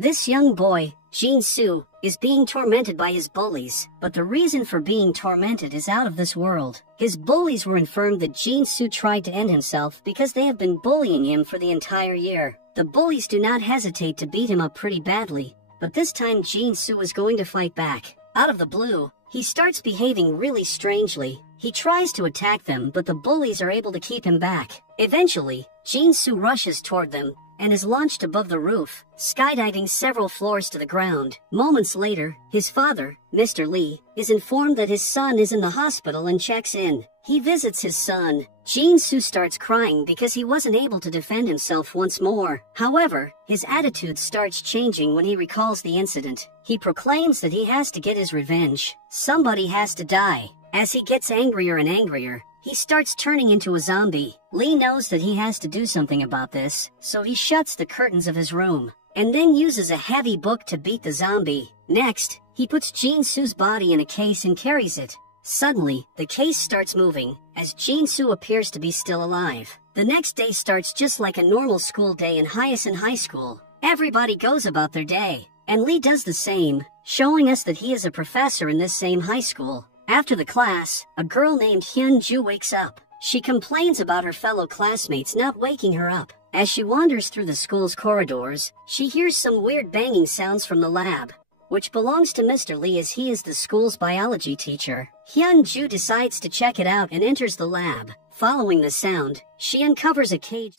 This young boy, Jin-soo, is being tormented by his bullies, but the reason for being tormented is out of this world. His bullies were informed that Jin-soo tried to end himself because they have been bullying him for the entire year. The bullies do not hesitate to beat him up pretty badly, but this time Jin-soo is going to fight back. Out of the blue, he starts behaving really strangely. He tries to attack them, but the bullies are able to keep him back. Eventually, Jin-soo rushes toward them and is launched above the roof, skydiving several floors to the ground. Moments later, his father, Mr. Lee, is informed that his son is in the hospital and checks in. He visits his son. Jin-soo starts crying because he wasn't able to defend himself once more. However, his attitude starts changing when he recalls the incident. He proclaims that he has to get his revenge. Somebody has to die. As he gets angrier and angrier, he starts turning into a zombie. Lee knows that he has to do something about this, so he shuts the curtains of his room, and then uses a heavy book to beat the zombie. Next, he puts Jin-soo's body in a case and carries it. Suddenly, the case starts moving, as Jin-soo appears to be still alive. The next day starts just like a normal school day in Hyasun High School. Everybody goes about their day, and Lee does the same, showing us that he is a professor in this same high school. After the class, a girl named Hyun-ju wakes up. She complains about her fellow classmates not waking her up. As she wanders through the school's corridors, she hears some weird banging sounds from the lab, which belongs to Mr. Lee as he is the school's biology teacher. Hyun-ju decides to check it out and enters the lab. Following the sound, she uncovers a cage.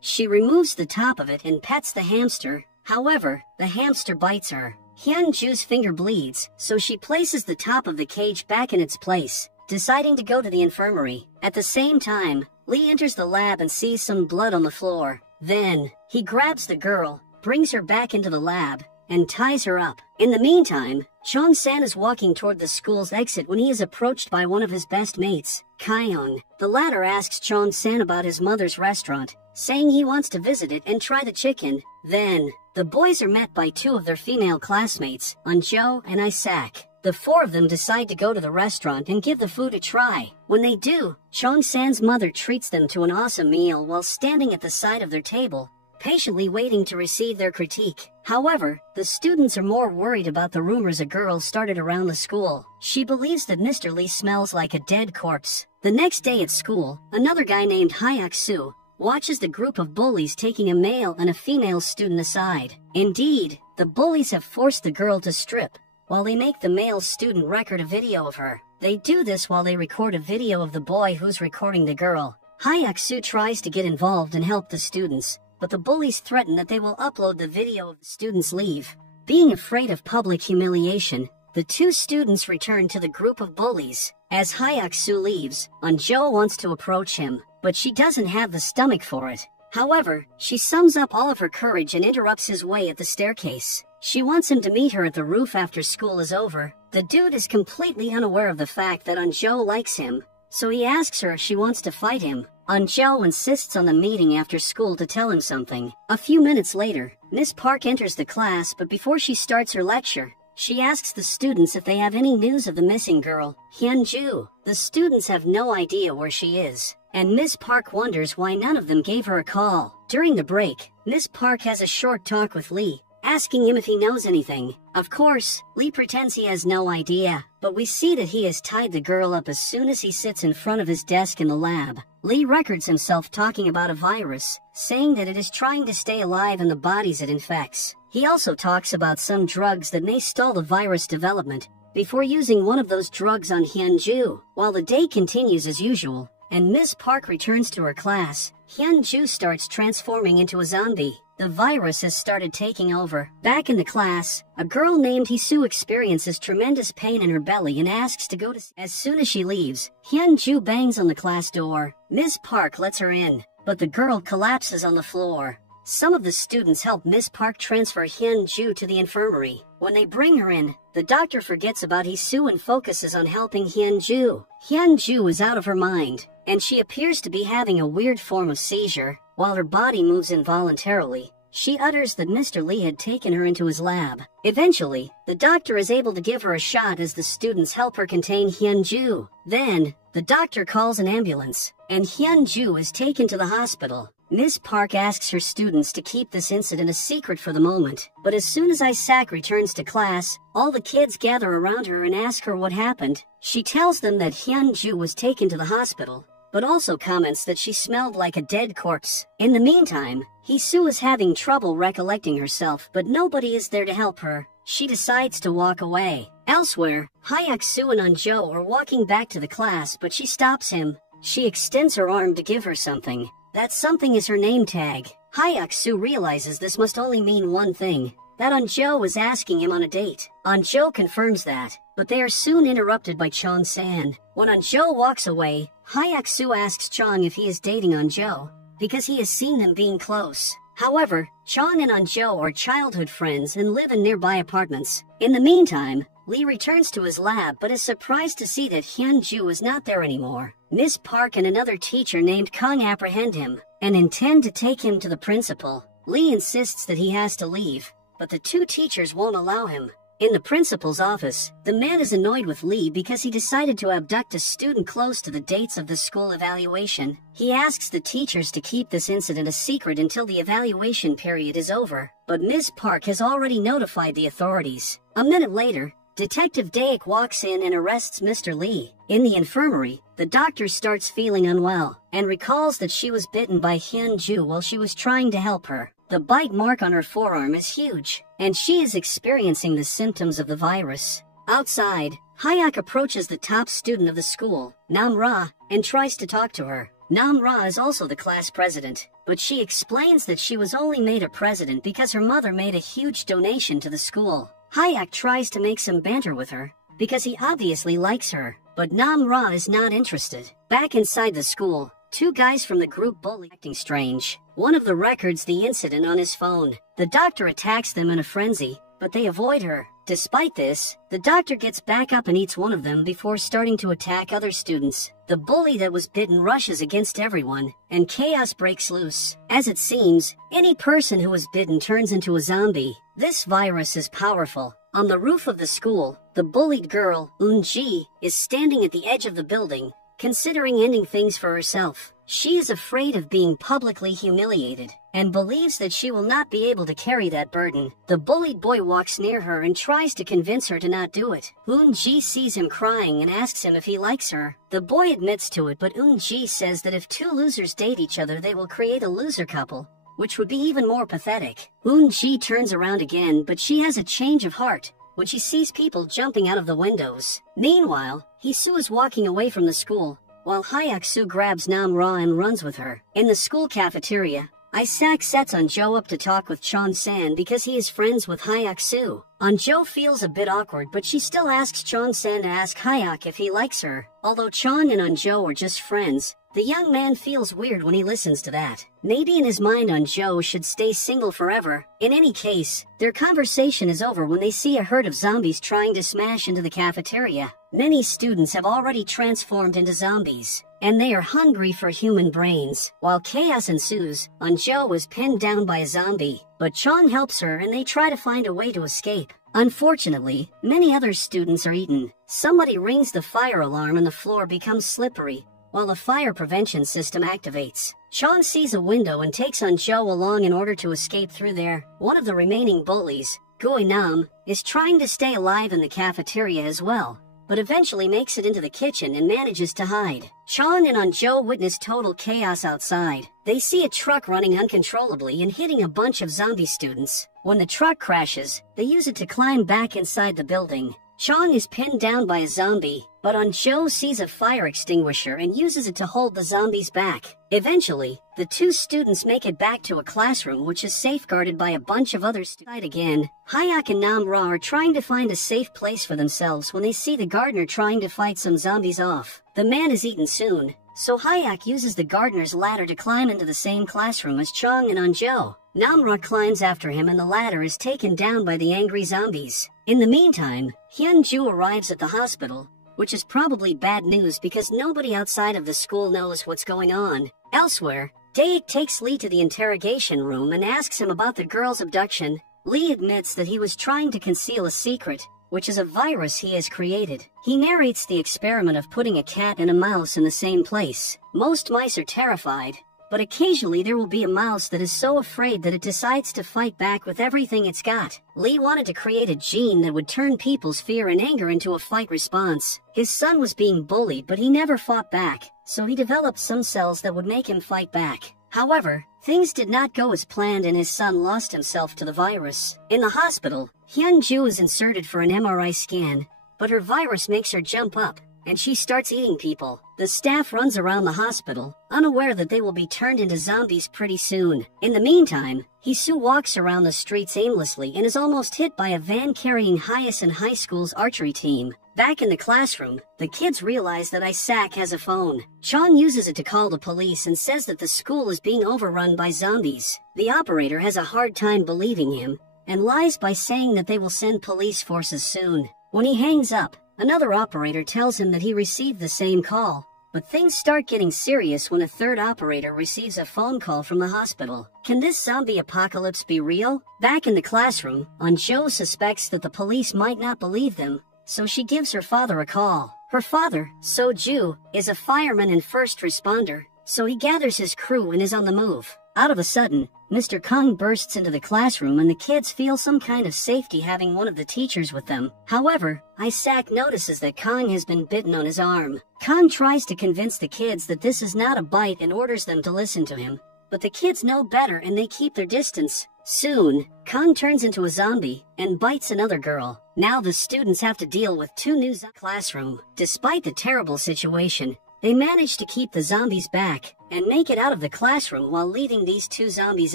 She removes the top of it and pets the hamster. However, the hamster bites her. Hyun-ju's finger bleeds, so she places the top of the cage back in its place, deciding to go to the infirmary. At the same time, Lee enters the lab and sees some blood on the floor. Then, he grabs the girl, brings her back into the lab, and ties her up. In the meantime, Chong-san is walking toward the school's exit when he is approached by one of his best mates, Kyung. The latter asks Chong-san about his mother's restaurant, saying he wants to visit it and try the chicken. Then, the boys are met by two of their female classmates, Unjo and Isaac. The four of them decide to go to the restaurant and give the food a try. When they do, Chong-san's mother treats them to an awesome meal while standing at the side of their table, patiently waiting to receive their critique. However, the students are more worried about the rumors a girl started around the school. She believes that Mr. Lee smells like a dead corpse. The next day at school, another guy named Hyuk-soo watches the group of bullies taking a male and a female student aside. Indeed, the bullies have forced the girl to strip, while they make the male student record a video of her. They do this while they record a video of the boy who's recording the girl. Hyuk-soo tries to get involved and help the students, but the bullies threaten that they will upload the video if the students leave. Being afraid of public humiliation, the two students return to the group of bullies. As Hyuk-soo leaves, Unjo wants to approach him, but she doesn't have the stomach for it. However, she sums up all of her courage and interrupts his way at the staircase. She wants him to meet her at the roof after school is over. The dude is completely unaware of the fact that Unjo likes him, so he asks her if she wants to fight him. Unjo insists on the meeting after school to tell him something. A few minutes later, Miss Park enters the class, but before she starts her lecture, she asks the students if they have any news of the missing girl, Hyun-ju. The students have no idea where she is, and Miss Park wonders why none of them gave her a call. During the break, Miss Park has a short talk with Lee, asking him if he knows anything. Of course, Lee pretends he has no idea, but we see that he has tied the girl up as soon as he sits in front of his desk in the lab. Lee records himself talking about a virus, saying that it is trying to stay alive in the bodies it infects. He also talks about some drugs that may stall the virus development, before using one of those drugs on Hyun-ju. While the day continues as usual, and Miss Park returns to her class, Hyun-ju starts transforming into a zombie. The virus has started taking over. Back in the class, a girl named Hisu experiences tremendous pain in her belly and asks to go to sleep. As soon as she leaves, Hyun-ju bangs on the class door. Miss Park lets her in, but the girl collapses on the floor. Some of the students help Miss Park transfer Hyun-ju to the infirmary. When they bring her in, the doctor forgets about Hisu and focuses on helping Hyun-ju. Hyun-ju is out of her mind, and she appears to be having a weird form of seizure. While her body moves involuntarily, she utters that Mr. Lee had taken her into his lab. Eventually, the doctor is able to give her a shot as the students help her contain Hyun-ju. Then, the doctor calls an ambulance, and Hyun-ju is taken to the hospital. Ms. Park asks her students to keep this incident a secret for the moment, but as soon as Isaac returns to class, all the kids gather around her and ask her what happened. She tells them that Hyun-ju was taken to the hospital, but also comments that she smelled like a dead corpse. In the meantime, Hee-soo is having trouble recollecting herself, but nobody is there to help her. She decides to walk away. Elsewhere, Hyuk-soo and Eun-jo are walking back to the class, but she stops him. She extends her arm to give her something. That something is her name tag. Hyuk-soo realizes this must only mean one thing, that Eun-jo is asking him on a date. Eun-jo confirms that, but they are soon interrupted by Chon-san. When Eun-jo walks away, Hyuk-soo asks Chong if he is dating Eun-jo, because he has seen them being close. However, Chong and Eun-jo are childhood friends and live in nearby apartments. In the meantime, Lee returns to his lab but is surprised to see that Hyun-ju is not there anymore. Miss Park and another teacher named Kung apprehend him and intend to take him to the principal. Lee insists that he has to leave, but the two teachers won't allow him. In the principal's office, the man is annoyed with Lee because he decided to abduct a student close to the dates of the school evaluation. He asks the teachers to keep this incident a secret until the evaluation period is over, but Ms. Park has already notified the authorities. A minute later, Detective Daek walks in and arrests Mr. Lee. In the infirmary, the doctor starts feeling unwell and recalls that she was bitten by Hyun-ju while she was trying to help her. The bite mark on her forearm is huge, and she is experiencing the symptoms of the virus. Outside, Hyuk approaches the top student of the school, Nam-ra, and tries to talk to her. Nam-ra is also the class president, but she explains that she was only made a president because her mother made a huge donation to the school. Hyuk tries to make some banter with her, because he obviously likes her, but Nam-ra is not interested. Back inside the school, two guys from the group bully acting strange. One of them records the incident on his phone. The doctor attacks them in a frenzy, but they avoid her. Despite this, the doctor gets back up and eats one of them before starting to attack other students. The bully that was bitten rushes against everyone, and chaos breaks loose. As it seems, any person who is bitten turns into a zombie. This virus is powerful. On the roof of the school, the bullied girl, Eun-ji, is standing at the edge of the building, considering ending things for herself. She is afraid of being publicly humiliated and believes that she will not be able to carry that burden. The bullied boy walks near her and tries to convince her to not do it. Eun-ji sees him crying and asks him if he likes her. The boy admits to it, but Eun-ji says that if two losers date each other, they will create a loser couple, which would be even more pathetic. Eun-ji turns around again, but she has a change of heart when she sees people jumping out of the windows. Meanwhile, Hee-soo is walking away from the school, while Hyuk-soo grabs Nam-ra and runs with her. In the school cafeteria, Isaac sets Eun-jo up to talk with Chon-san because he is friends with Hyuk-soo. Eun-jo feels a bit awkward, but she still asks Chon-san to ask Hyuk if he likes her. Although Chon and Eun-jo are just friends, the young man feels weird when he listens to that. Maybe in his mind Eun-jo should stay single forever. In any case, their conversation is over when they see a herd of zombies trying to smash into the cafeteria. Many students have already transformed into zombies, and they are hungry for human brains. While chaos ensues, Eun-jo is pinned down by a zombie, but Chon helps her and they try to find a way to escape. Unfortunately, many other students are eaten. Somebody rings the fire alarm and the floor becomes slippery, while the fire prevention system activates. Chon sees a window and takes Eun-jo along in order to escape through there. One of the remaining bullies, Goy-nam, is trying to stay alive in the cafeteria as well, but eventually makes it into the kitchen and manages to hide. Chon and Eun-jo witness total chaos outside. They see a truck running uncontrollably and hitting a bunch of zombie students. When the truck crashes, they use it to climb back inside the building. Chong is pinned down by a zombie, but Eun-jo sees a fire extinguisher and uses it to hold the zombies back. Eventually, the two students make it back to a classroom which is safeguarded by a bunch of other students. Again, Hyuk and Nam-ra are trying to find a safe place for themselves when they see the gardener trying to fight some zombies off. The man is eaten soon, so Hyuk uses the gardener's ladder to climb into the same classroom as Chong and Eun-jo. Nam-ra climbs after him and the ladder is taken down by the angry zombies. In the meantime, Hyun-ju arrives at the hospital, which is probably bad news because nobody outside of the school knows what's going on. Elsewhere, Daek takes Lee to the interrogation room and asks him about the girl's abduction. Lee admits that he was trying to conceal a secret, which is a virus he has created. He narrates the experiment of putting a cat and a mouse in the same place. Most mice are terrified, but occasionally there will be a mouse that is so afraid that it decides to fight back with everything it's got. Lee wanted to create a gene that would turn people's fear and anger into a fight response. His son was being bullied, but he never fought back, so he developed some cells that would make him fight back. However, things did not go as planned and his son lost himself to the virus. In the hospital, Hyun-ju is inserted for an MRI scan, but her virus makes her jump up, and she starts eating people. The staff runs around the hospital, unaware that they will be turned into zombies pretty soon. In the meantime, Hee-soo walks around the streets aimlessly and is almost hit by a van carrying Hyasun High School's archery team. Back in the classroom, the kids realize that Isaac has a phone. Chong uses it to call the police and says that the school is being overrun by zombies. The operator has a hard time believing him, and lies by saying that they will send police forces soon. When he hangs up, another operator tells him that he received the same call, but things start getting serious when a third operator receives a phone call from the hospital. Can this zombie apocalypse be real? Back in the classroom, An-jo suspects that the police might not believe them, so she gives her father a call. Her father, So-ju, is a fireman and first responder, so he gathers his crew and is on the move. Out of a sudden, Mr. Kong bursts into the classroom and the kids feel some kind of safety having one of the teachers with them. However, Isaac notices that Kong has been bitten on his arm. Kong tries to convince the kids that this is not a bite and orders them to listen to him, but the kids know better and they keep their distance. Soon, Kong turns into a zombie and bites another girl. Now the students have to deal with two new classroom. Despite the terrible situation, they manage to keep the zombies back and make it out of the classroom while leaving these two zombies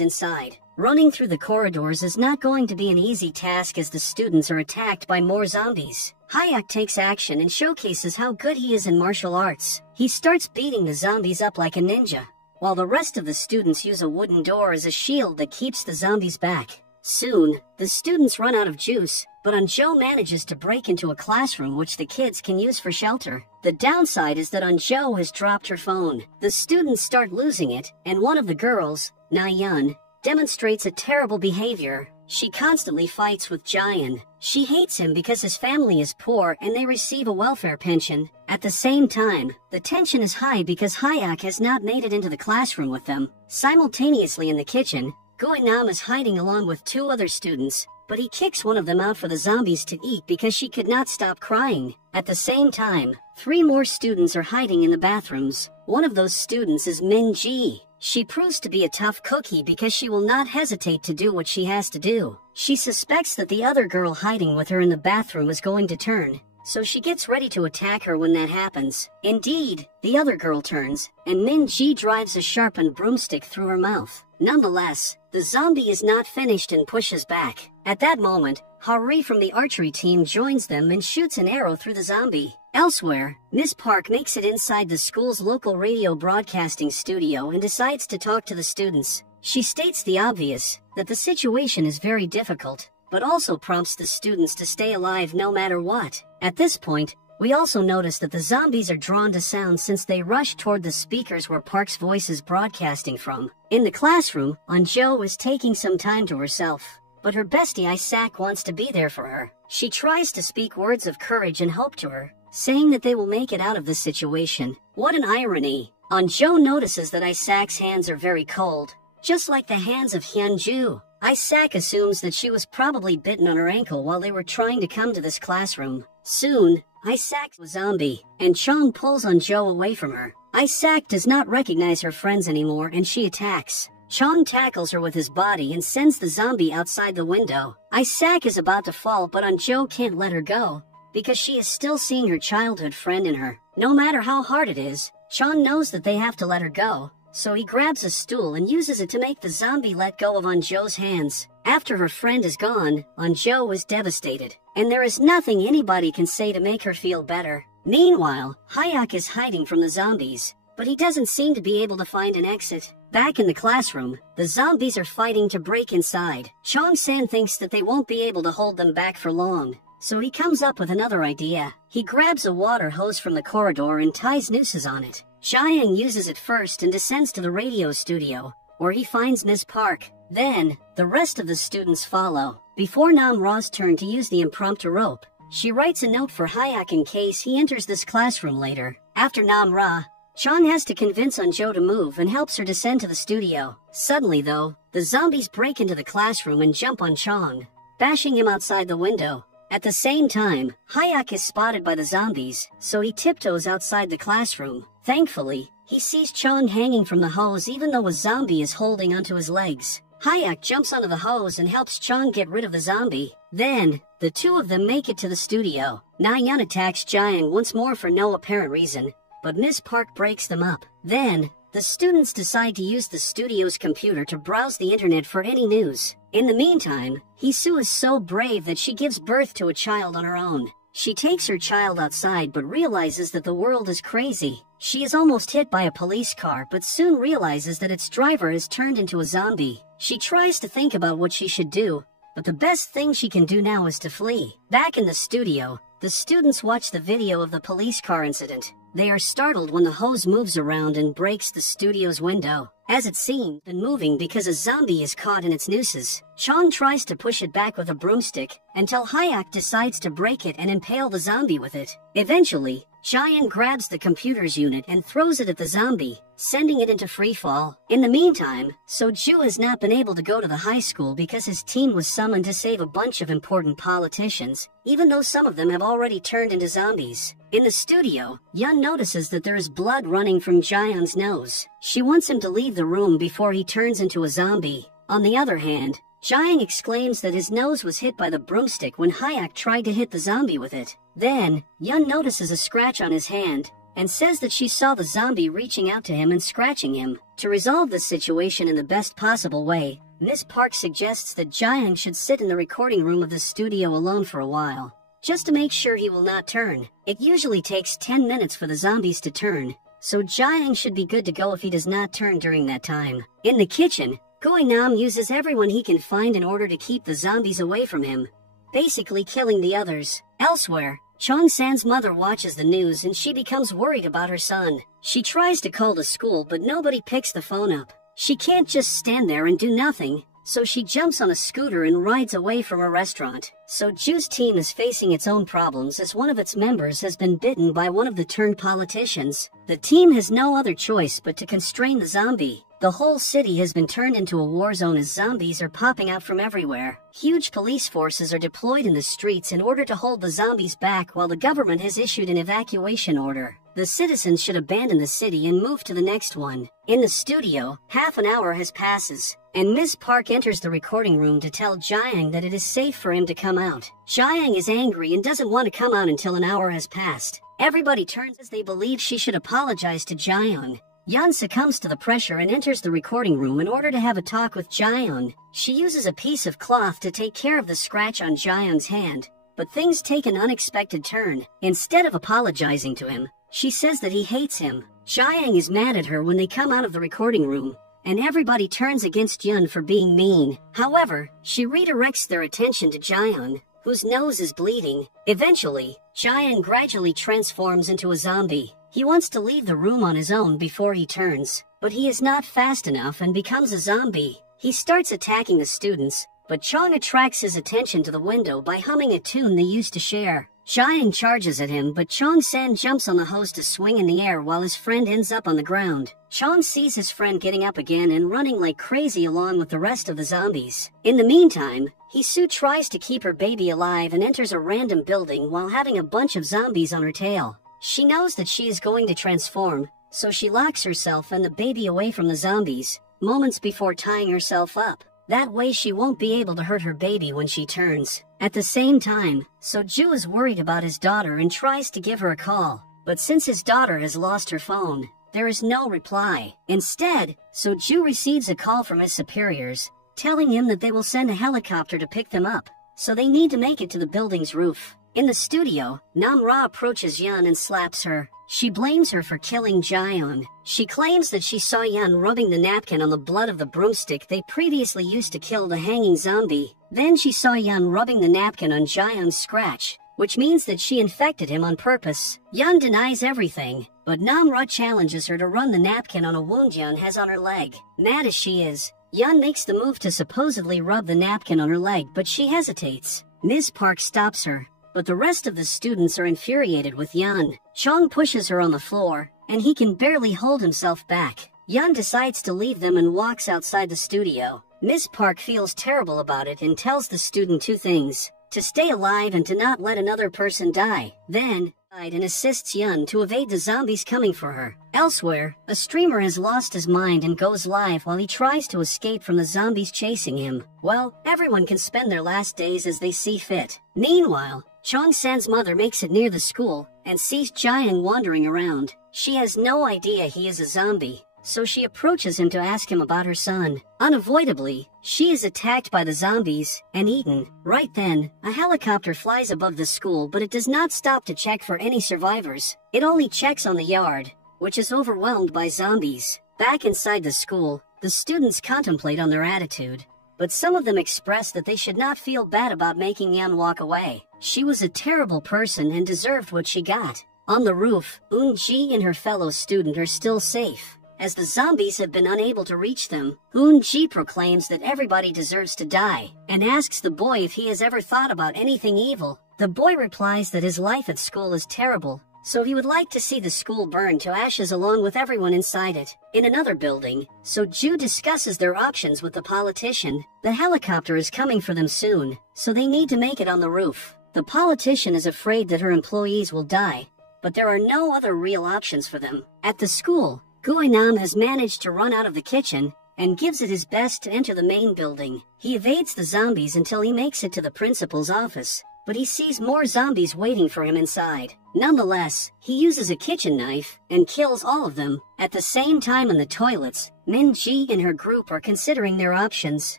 inside. Running through the corridors is not going to be an easy task as the students are attacked by more zombies. Hayek takes action and showcases how good he is in martial arts. He starts beating the zombies up like a ninja, while the rest of the students use a wooden door as a shield that keeps the zombies back. Soon, the students run out of juice, but An-jo manages to break into a classroom which the kids can use for shelter. The downside is that An-jo has dropped her phone. The students start losing it, and one of the girls, Na-yeon, demonstrates a terrible behavior. She constantly fights with Jaehyun. She hates him because his family is poor and they receive a welfare pension. At the same time, the tension is high because Hayek has not made it into the classroom with them. Simultaneously in the kitchen, Go-nam is hiding along with two other students, but he kicks one of them out for the zombies to eat because she could not stop crying. At the same time, three more students are hiding in the bathrooms. One of those students is Min-ji. She proves to be a tough cookie because she will not hesitate to do what she has to do. She suspects that the other girl hiding with her in the bathroom is going to turn, so she gets ready to attack her when that happens. Indeed, the other girl turns, and Min-ji drives a sharpened broomstick through her mouth. Nonetheless, the zombie is not finished and pushes back. At that moment, Hari from the archery team joins them and shoots an arrow through the zombie. Elsewhere, Miss Park makes it inside the school's local radio broadcasting studio and decides to talk to the students. She states the obvious, that the situation is very difficult, but also prompts the students to stay alive no matter what. At this point, we also notice that the zombies are drawn to sound since they rush toward the speakers where Park's voice is broadcasting from. In the classroom, An-jo is taking some time to herself, but her bestie Isaac wants to be there for her. She tries to speak words of courage and hope to her, saying that they will make it out of this situation. What an irony! An-jo notices that Isaac's hands are very cold, just like the hands of Hyun-ju. Isaac assumes that she was probably bitten on her ankle while they were trying to come to this classroom. Soon, Isaac's a zombie, and Chong pulls An-jo away from her. Isaac does not recognize her friends anymore and she attacks. Chong tackles her with his body and sends the zombie outside the window. Isaac is about to fall, but An-jo can't let her go, because she is still seeing her childhood friend in her. No matter how hard it is, Chong knows that they have to let her go, so he grabs a stool and uses it to make the zombie let go of An-jo's hands. After her friend is gone, An-jo is devastated, and there is nothing anybody can say to make her feel better. Meanwhile, Hayek is hiding from the zombies, but he doesn't seem to be able to find an exit. Back in the classroom, the zombies are fighting to break inside. Chong-san thinks that they won't be able to hold them back for long, so he comes up with another idea. He grabs a water hose from the corridor and ties nooses on it. Jaehyun uses it first and descends to the radio studio, where he finds Miss Park. Then, the rest of the students follow. Before Nam-ra's turn to use the impromptu rope, she writes a note for Hayek in case he enters this classroom later. After Nam-ra, Chong has to convince Unjo to move and helps her descend to the studio. Suddenly though, the zombies break into the classroom and jump on Chong, bashing him outside the window. At the same time, Hayak is spotted by the zombies, so he tiptoes outside the classroom. Thankfully, he sees Chong hanging from the hose even though a zombie is holding onto his legs. Hayak jumps onto the hose and helps Chong get rid of the zombie. Then, the two of them make it to the studio. Na-yeon attacks Jiang once more for no apparent reason, but Miss Park breaks them up. Then, the students decide to use the studio's computer to browse the internet for any news. In the meantime, Hee-soo is so brave that she gives birth to a child on her own. She takes her child outside but realizes that the world is crazy. She is almost hit by a police car but soon realizes that its driver has turned into a zombie. She tries to think about what she should do, but the best thing she can do now is to flee. Back in the studio, the students watch the video of the police car incident. They are startled when the hose moves around and breaks the studio's window. As it seemed, been moving because a zombie is caught in its nooses. Chong tries to push it back with a broomstick until Hayak decides to break it and impale the zombie with it. Eventually, Jiang grabs the computer's unit and throws it at the zombie, sending it into freefall. In the meantime, Soju has not been able to go to the high school because his team was summoned to save a bunch of important politicians, even though some of them have already turned into zombies. In the studio, Yun notices that there is blood running from Jiang's nose. She wants him to leave the room before he turns into a zombie. On the other hand, Jiang exclaims that his nose was hit by the broomstick when Hayak tried to hit the zombie with it. Then, Yun notices a scratch on his hand and says that she saw the zombie reaching out to him and scratching him. To resolve this situation in the best possible way, Miss Park suggests that Jiang should sit in the recording room of the studio alone for a while, just to make sure he will not turn. It usually takes 10 minutes for the zombies to turn, so Jiang should be good to go if he does not turn during that time. In the kitchen, Goinam uses everyone he can find in order to keep the zombies away from him, basically killing the others. Elsewhere, Chong-san's mother watches the news and she becomes worried about her son. She tries to call the school but nobody picks the phone up. She can't just stand there and do nothing, so she jumps on a scooter and rides away from a restaurant. Soju's team is facing its own problems as one of its members has been bitten by one of the turned politicians. The team has no other choice but to constrain the zombie. The whole city has been turned into a war zone as zombies are popping out from everywhere. Huge police forces are deployed in the streets in order to hold the zombies back while the government has issued an evacuation order. The citizens should abandon the city and move to the next one. In the studio, half an hour has passes, and Miss Park enters the recording room to tell Jiang that it is safe for him to come out. Jiang is angry and doesn't want to come out until an hour has passed. Everybody turns as they believe she should apologize to Jiang. Yun succumbs to the pressure and enters the recording room in order to have a talk with Jiang. She uses a piece of cloth to take care of the scratch on Jiang's hand, but things take an unexpected turn. Instead of apologizing to him, she says that he hates him. Jiang is mad at her when they come out of the recording room, and everybody turns against Yun for being mean. However, she redirects their attention to Jiang, whose nose is bleeding. Eventually, Jiang gradually transforms into a zombie. He wants to leave the room on his own before he turns, but he is not fast enough and becomes a zombie. He starts attacking the students, but Chong attracts his attention to the window by humming a tune they used to share. Jiang charges at him, but Chong-san jumps on the hose to swing in the air while his friend ends up on the ground. Chong sees his friend getting up again and running like crazy along with the rest of the zombies. In the meantime, Hee-soo tries to keep her baby alive and enters a random building while having a bunch of zombies on her tail. She knows that she is going to transform, so she locks herself and the baby away from the zombies, moments before tying herself up. That way she won't be able to hurt her baby when she turns. At the same time, Soju is worried about his daughter and tries to give her a call, but since his daughter has lost her phone, there is no reply. Instead, Soju receives a call from his superiors, telling him that they will send a helicopter to pick them up, so they need to make it to the building's roof. In the studio, Nam-ra approaches Yun and slaps her. She blames her for killing Jiang. She claims that she saw Yun rubbing the napkin on the blood of the broomstick they previously used to kill the hanging zombie. Then she saw Yun rubbing the napkin on Jiang's scratch, which means that she infected him on purpose. Yun denies everything, but Nam-ra challenges her to run the napkin on a wound Yun has on her leg. Mad as she is, Yun makes the move to supposedly rub the napkin on her leg, but she hesitates. Miss Park stops her, but the rest of the students are infuriated with Yun. Chong pushes her on the floor, and he can barely hold himself back. Yun decides to leave them and walks outside the studio. Miss Park feels terrible about it and tells the student two things: to stay alive and to not let another person die. Then, and assists Yun to evade the zombies coming for her. Elsewhere, a streamer has lost his mind and goes live while he tries to escape from the zombies chasing him. Well, everyone can spend their last days as they see fit. Meanwhile, Chong-san's mother makes it near the school and sees Jiang wandering around. She has no idea he is a zombie, so she approaches him to ask him about her son. Unavoidably, she is attacked by the zombies and eaten. Right then, a helicopter flies above the school, but it does not stop to check for any survivors. It only checks on the yard, which is overwhelmed by zombies. Back inside the school, the students contemplate on their attitude, but some of them express that they should not feel bad about making Yan walk away. She was a terrible person and deserved what she got. On the roof, Eun-ji and her fellow student are still safe, as the zombies have been unable to reach them. Eun-ji proclaims that everybody deserves to die, and asks the boy if he has ever thought about anything evil. The boy replies that his life at school is terrible, so he would like to see the school burn to ashes along with everyone inside it. In another building, So-ju discusses their options with the politician. The helicopter is coming for them soon, so they need to make it on the roof. The politician is afraid that her employees will die, but there are no other real options for them. At the school, Gui-nam has managed to run out of the kitchen and gives it his best to enter the main building. He evades the zombies until he makes it to the principal's office, but he sees more zombies waiting for him inside. Nonetheless, he uses a kitchen knife and kills all of them. At the same time, in the toilets, Min-ji and her group are considering their options.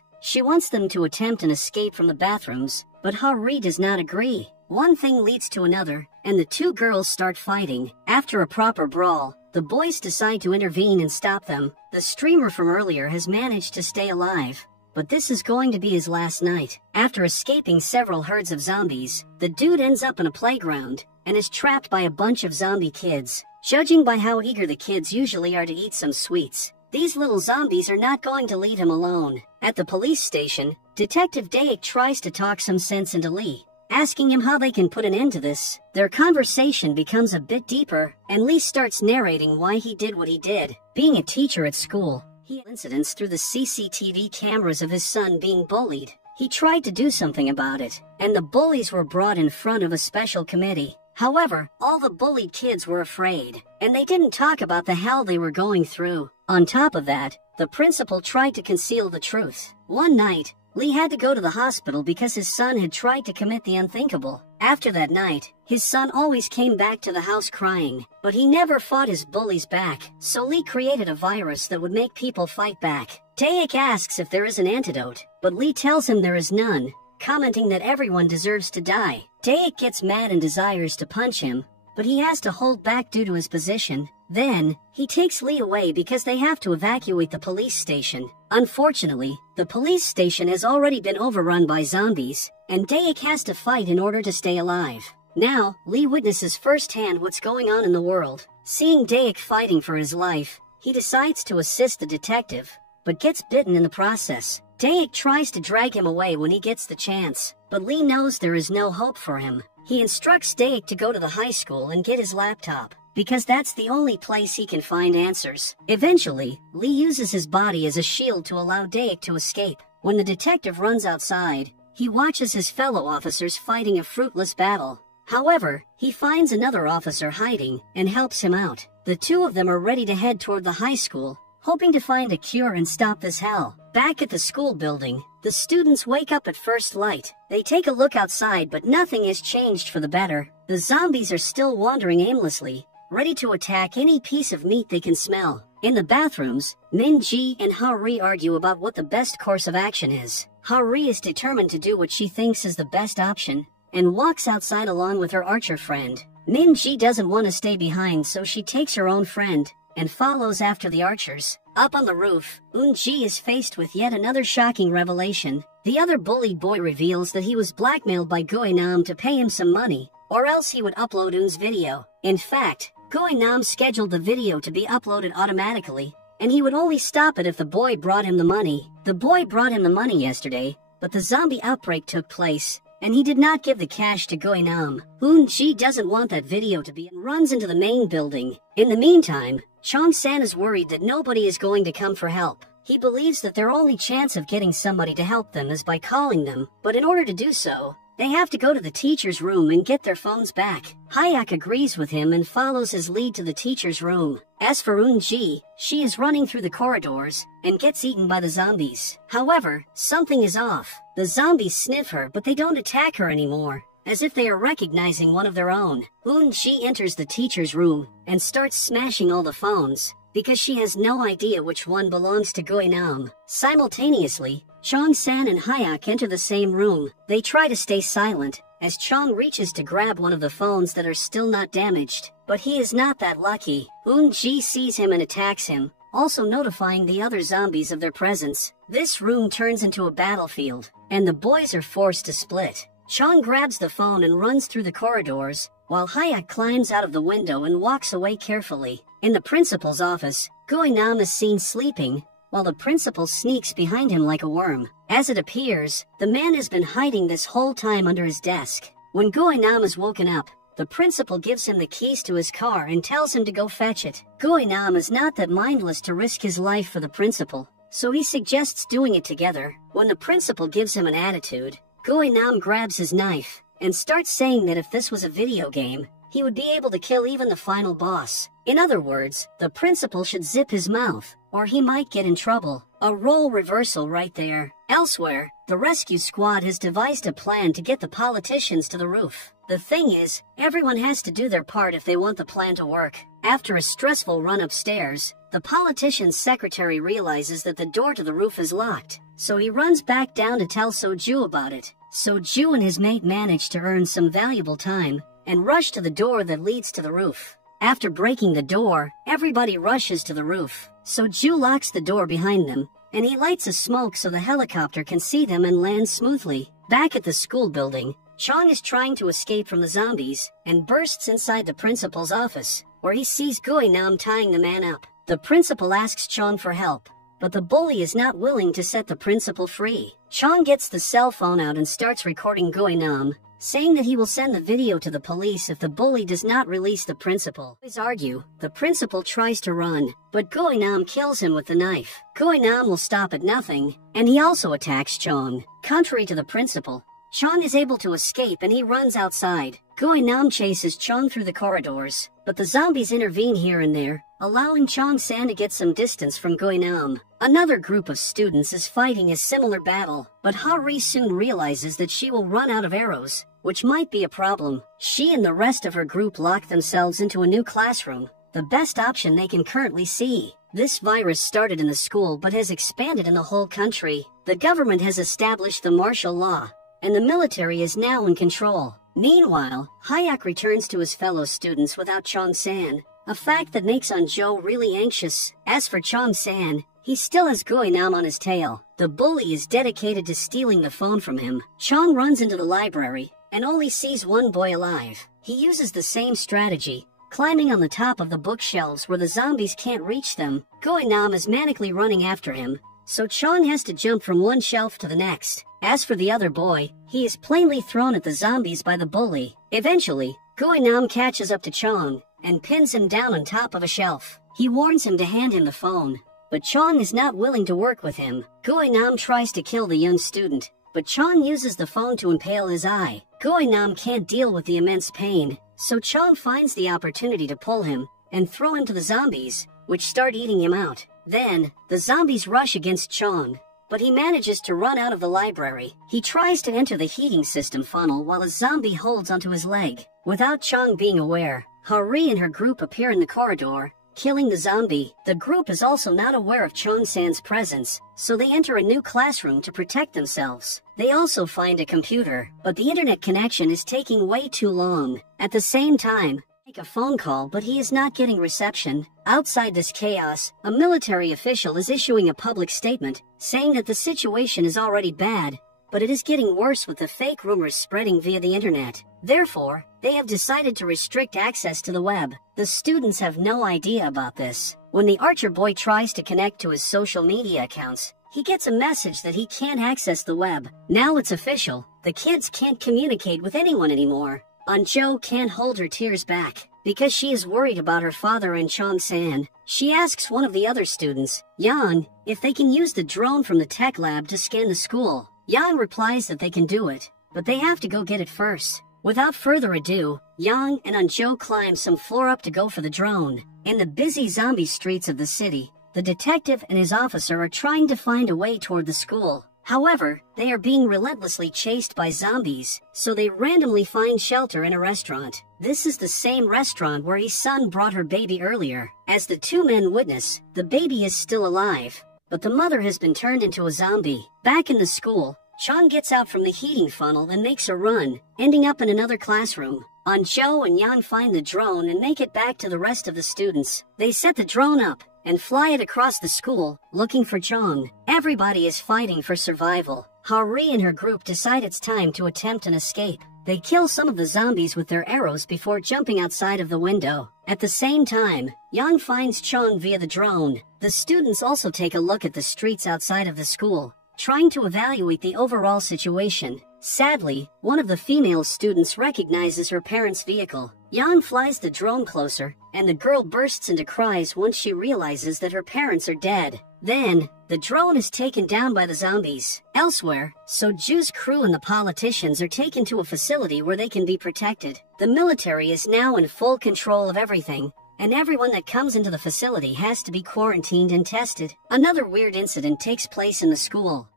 She wants them to attempt an escape from the bathrooms, but Ha-ri does not agree. One thing leads to another, and the two girls start fighting. After a proper brawl, the boys decide to intervene and stop them. The streamer from earlier has managed to stay alive, but this is going to be his last night. After escaping several herds of zombies, the dude ends up in a playground and is trapped by a bunch of zombie kids. Judging by how eager the kids usually are to eat some sweets, these little zombies are not going to leave him alone. At the police station, Detective Daek tries to talk some sense into Lee, asking him how they can put an end to this. Their conversation becomes a bit deeper, and Lee starts narrating why he did what he did. Being a teacher at school, he had incidents through the CCTV cameras of his son being bullied. He tried to do something about it, and the bullies were brought in front of a special committee. However, all the bullied kids were afraid, and they didn't talk about the hell they were going through. On top of that, the principal tried to conceal the truth. One night, Lee had to go to the hospital because his son had tried to commit the unthinkable. After that night, his son always came back to the house crying, but he never fought his bullies back, so Lee created a virus that would make people fight back. Daek asks if there is an antidote, but Lee tells him there is none, commenting that everyone deserves to die. Daek gets mad and desires to punch him, but he has to hold back due to his position. Then, he takes Lee away because they have to evacuate the police station. Unfortunately, the police station has already been overrun by zombies, and Daek has to fight in order to stay alive. Now, Lee witnesses firsthand what's going on in the world. Seeing Daek fighting for his life, he decides to assist the detective, but gets bitten in the process. Daek tries to drag him away when he gets the chance, but Lee knows there is no hope for him. He instructs Daek to go to the high school and get his laptop, because that's the only place he can find answers. Eventually, Lee uses his body as a shield to allow Daek to escape. When the detective runs outside, he watches his fellow officers fighting a fruitless battle. However, he finds another officer hiding and helps him out. The two of them are ready to head toward the high school, hoping to find a cure and stop this hell. Back at the school building, the students wake up at first light. They take a look outside, but nothing has changed for the better. The zombies are still wandering aimlessly, ready to attack any piece of meat they can smell. In the bathrooms, Min-ji and Ha-ri argue about what the best course of action is. Ha-ri is determined to do what she thinks is the best option, and walks outside along with her archer friend. Min-ji doesn't want to stay behind, so she takes her own friend and follows after the archers. Up on the roof, Eun-ji is faced with yet another shocking revelation. The other bullied boy reveals that he was blackmailed by Gui-nam to pay him some money, or else he would upload Eun's video. In fact, Gui-nam scheduled the video to be uploaded automatically, and he would only stop it if the boy brought him the money. The boy brought him the money yesterday, but the zombie outbreak took place, and he did not give the cash to Goinam. Eun-ji doesn't want that video to be and runs into the main building. In the meantime, Chong-san is worried that nobody is going to come for help. He believes that their only chance of getting somebody to help them is by calling them, but in order to do so, they have to go to the teacher's room and get their phones back. Hayak agrees with him and follows his lead to the teacher's room. As for Eun-ji, she is running through the corridors and gets eaten by the zombies. However, something is off. The zombies sniff her, but they don't attack her anymore, as if they are recognizing one of their own. Eun-ji enters the teacher's room and starts smashing all the phones, because she has no idea which one belongs to Goinam. Simultaneously, Chong-san and Hayak enter the same room. They try to stay silent, as Chong reaches to grab one of the phones that are still not damaged, but he is not that lucky. Eun-ji sees him and attacks him, also notifying the other zombies of their presence. This room turns into a battlefield, and the boys are forced to split. Chong grabs the phone and runs through the corridors, while Hayak climbs out of the window and walks away carefully. In the principal's office, Goinam is seen sleeping, while the principal sneaks behind him like a worm. As it appears, the man has been hiding this whole time under his desk. When Goinam is woken up, the principal gives him the keys to his car and tells him to go fetch it. Goinam is not that mindless to risk his life for the principal, so he suggests doing it together. When the principal gives him an attitude, Goinam grabs his knife and starts saying that if this was a video game, he would be able to kill even the final boss. In other words, the principal should zip his mouth, or he might get in trouble. A role reversal right there. Elsewhere, the rescue squad has devised a plan to get the politicians to the roof. The thing is, everyone has to do their part if they want the plan to work. After a stressful run upstairs, the politician's secretary realizes that the door to the roof is locked, so he runs back down to tell Soju about it. Soju and his mate manage to earn some valuable time and rush to the door that leads to the roof. After breaking the door, everybody rushes to the roof. Soju locks the door behind them, and he lights a smoke so the helicopter can see them and land smoothly. Back at the school building, Chong is trying to escape from the zombies and bursts inside the principal's office, where he sees Goinam tying the man up. The principal asks Chong for help, but the bully is not willing to set the principal free. Chong gets the cell phone out and starts recording Goinam, saying that he will send the video to the police if the bully does not release the principal. Boys argue. The principal tries to run, but Goinam kills him with the knife. Goinam will stop at nothing, and he also attacks Chong. Contrary to the principal, Chong is able to escape and he runs outside. Goinam chases Chong through the corridors, but the zombies intervene here and there, allowing Chong-san to get some distance from Goinam. Another group of students is fighting a similar battle, but Hari soon realizes that she will run out of arrows, which might be a problem. She and the rest of her group lock themselves into a new classroom, the best option they can currently see. This virus started in the school but has expanded in the whole country. The government has established the martial law, and the military is now in control. Meanwhile, Hayak returns to his fellow students without Chong-san, a fact that makes Anjo really anxious. As for Chong-san, he still has Goinam on his tail. The bully is dedicated to stealing the phone from him. Chong runs into the library and only sees one boy alive. He uses the same strategy, climbing on the top of the bookshelves where the zombies can't reach them. Goinam is manically running after him, so Chong has to jump from one shelf to the next. As for the other boy, he is plainly thrown at the zombies by the bully. Eventually, Goinam catches up to Chong and pins him down on top of a shelf. He warns him to hand him the phone, but Chong is not willing to work with him. Goinam tries to kill the young student, but Chong uses the phone to impale his eye. Goinam can't deal with the immense pain, so Chong finds the opportunity to pull him and throw him to the zombies, which start eating him out. Then, the zombies rush against Chong, but he manages to run out of the library. He tries to enter the heating system funnel while a zombie holds onto his leg. Without Chong being aware, Hari and her group appear in the corridor, killing the zombie. The group is also not aware of Chong-san's presence, so they enter a new classroom to protect themselves. They also find a computer, but the internet connection is taking way too long. At the same time, make a phone call, but he is not getting reception. Outside this chaos, a military official is issuing a public statement, saying that the situation is already bad, but it is getting worse with the fake rumors spreading via the internet. Therefore, they have decided to restrict access to the web. The students have no idea about this. When the Archer boy tries to connect to his social media accounts, he gets a message that he can't access the web. Now it's official. The kids can't communicate with anyone anymore. Anjo can't hold her tears back because she is worried about her father and Chong-san. She asks one of the other students, Yang, if they can use the drone from the tech lab to scan the school. Yang replies that they can do it, but they have to go get it first. Without further ado, Yang and Anjo climb some floor up to go for the drone. In the busy zombie streets of the city, the detective and his officer are trying to find a way toward the school. However, they are being relentlessly chased by zombies, so they randomly find shelter in a restaurant. This is the same restaurant where his son brought her baby earlier. As the two men witness, the baby is still alive, but the mother has been turned into a zombie. Back in the school, Chong gets out from the heating funnel and makes a run, ending up in another classroom. Anjo and Yang find the drone and make it back to the rest of the students. They set the drone up and fly it across the school, looking for Chong. Everybody is fighting for survival. Hari and her group decide it's time to attempt an escape. They kill some of the zombies with their arrows before jumping outside of the window. At the same time, Yang finds Chong via the drone. The students also take a look at the streets outside of the school, trying to evaluate the overall situation. Sadly, one of the female students recognizes her parents' vehicle. Yang flies the drone closer, and the girl bursts into cries once she realizes that her parents are dead. Then, the drone is taken down by the zombies. Elsewhere, Soju's crew and the politicians are taken to a facility where they can be protected. The military is now in full control of everything, and everyone that comes into the facility has to be quarantined and tested. Another weird incident takes place in the school.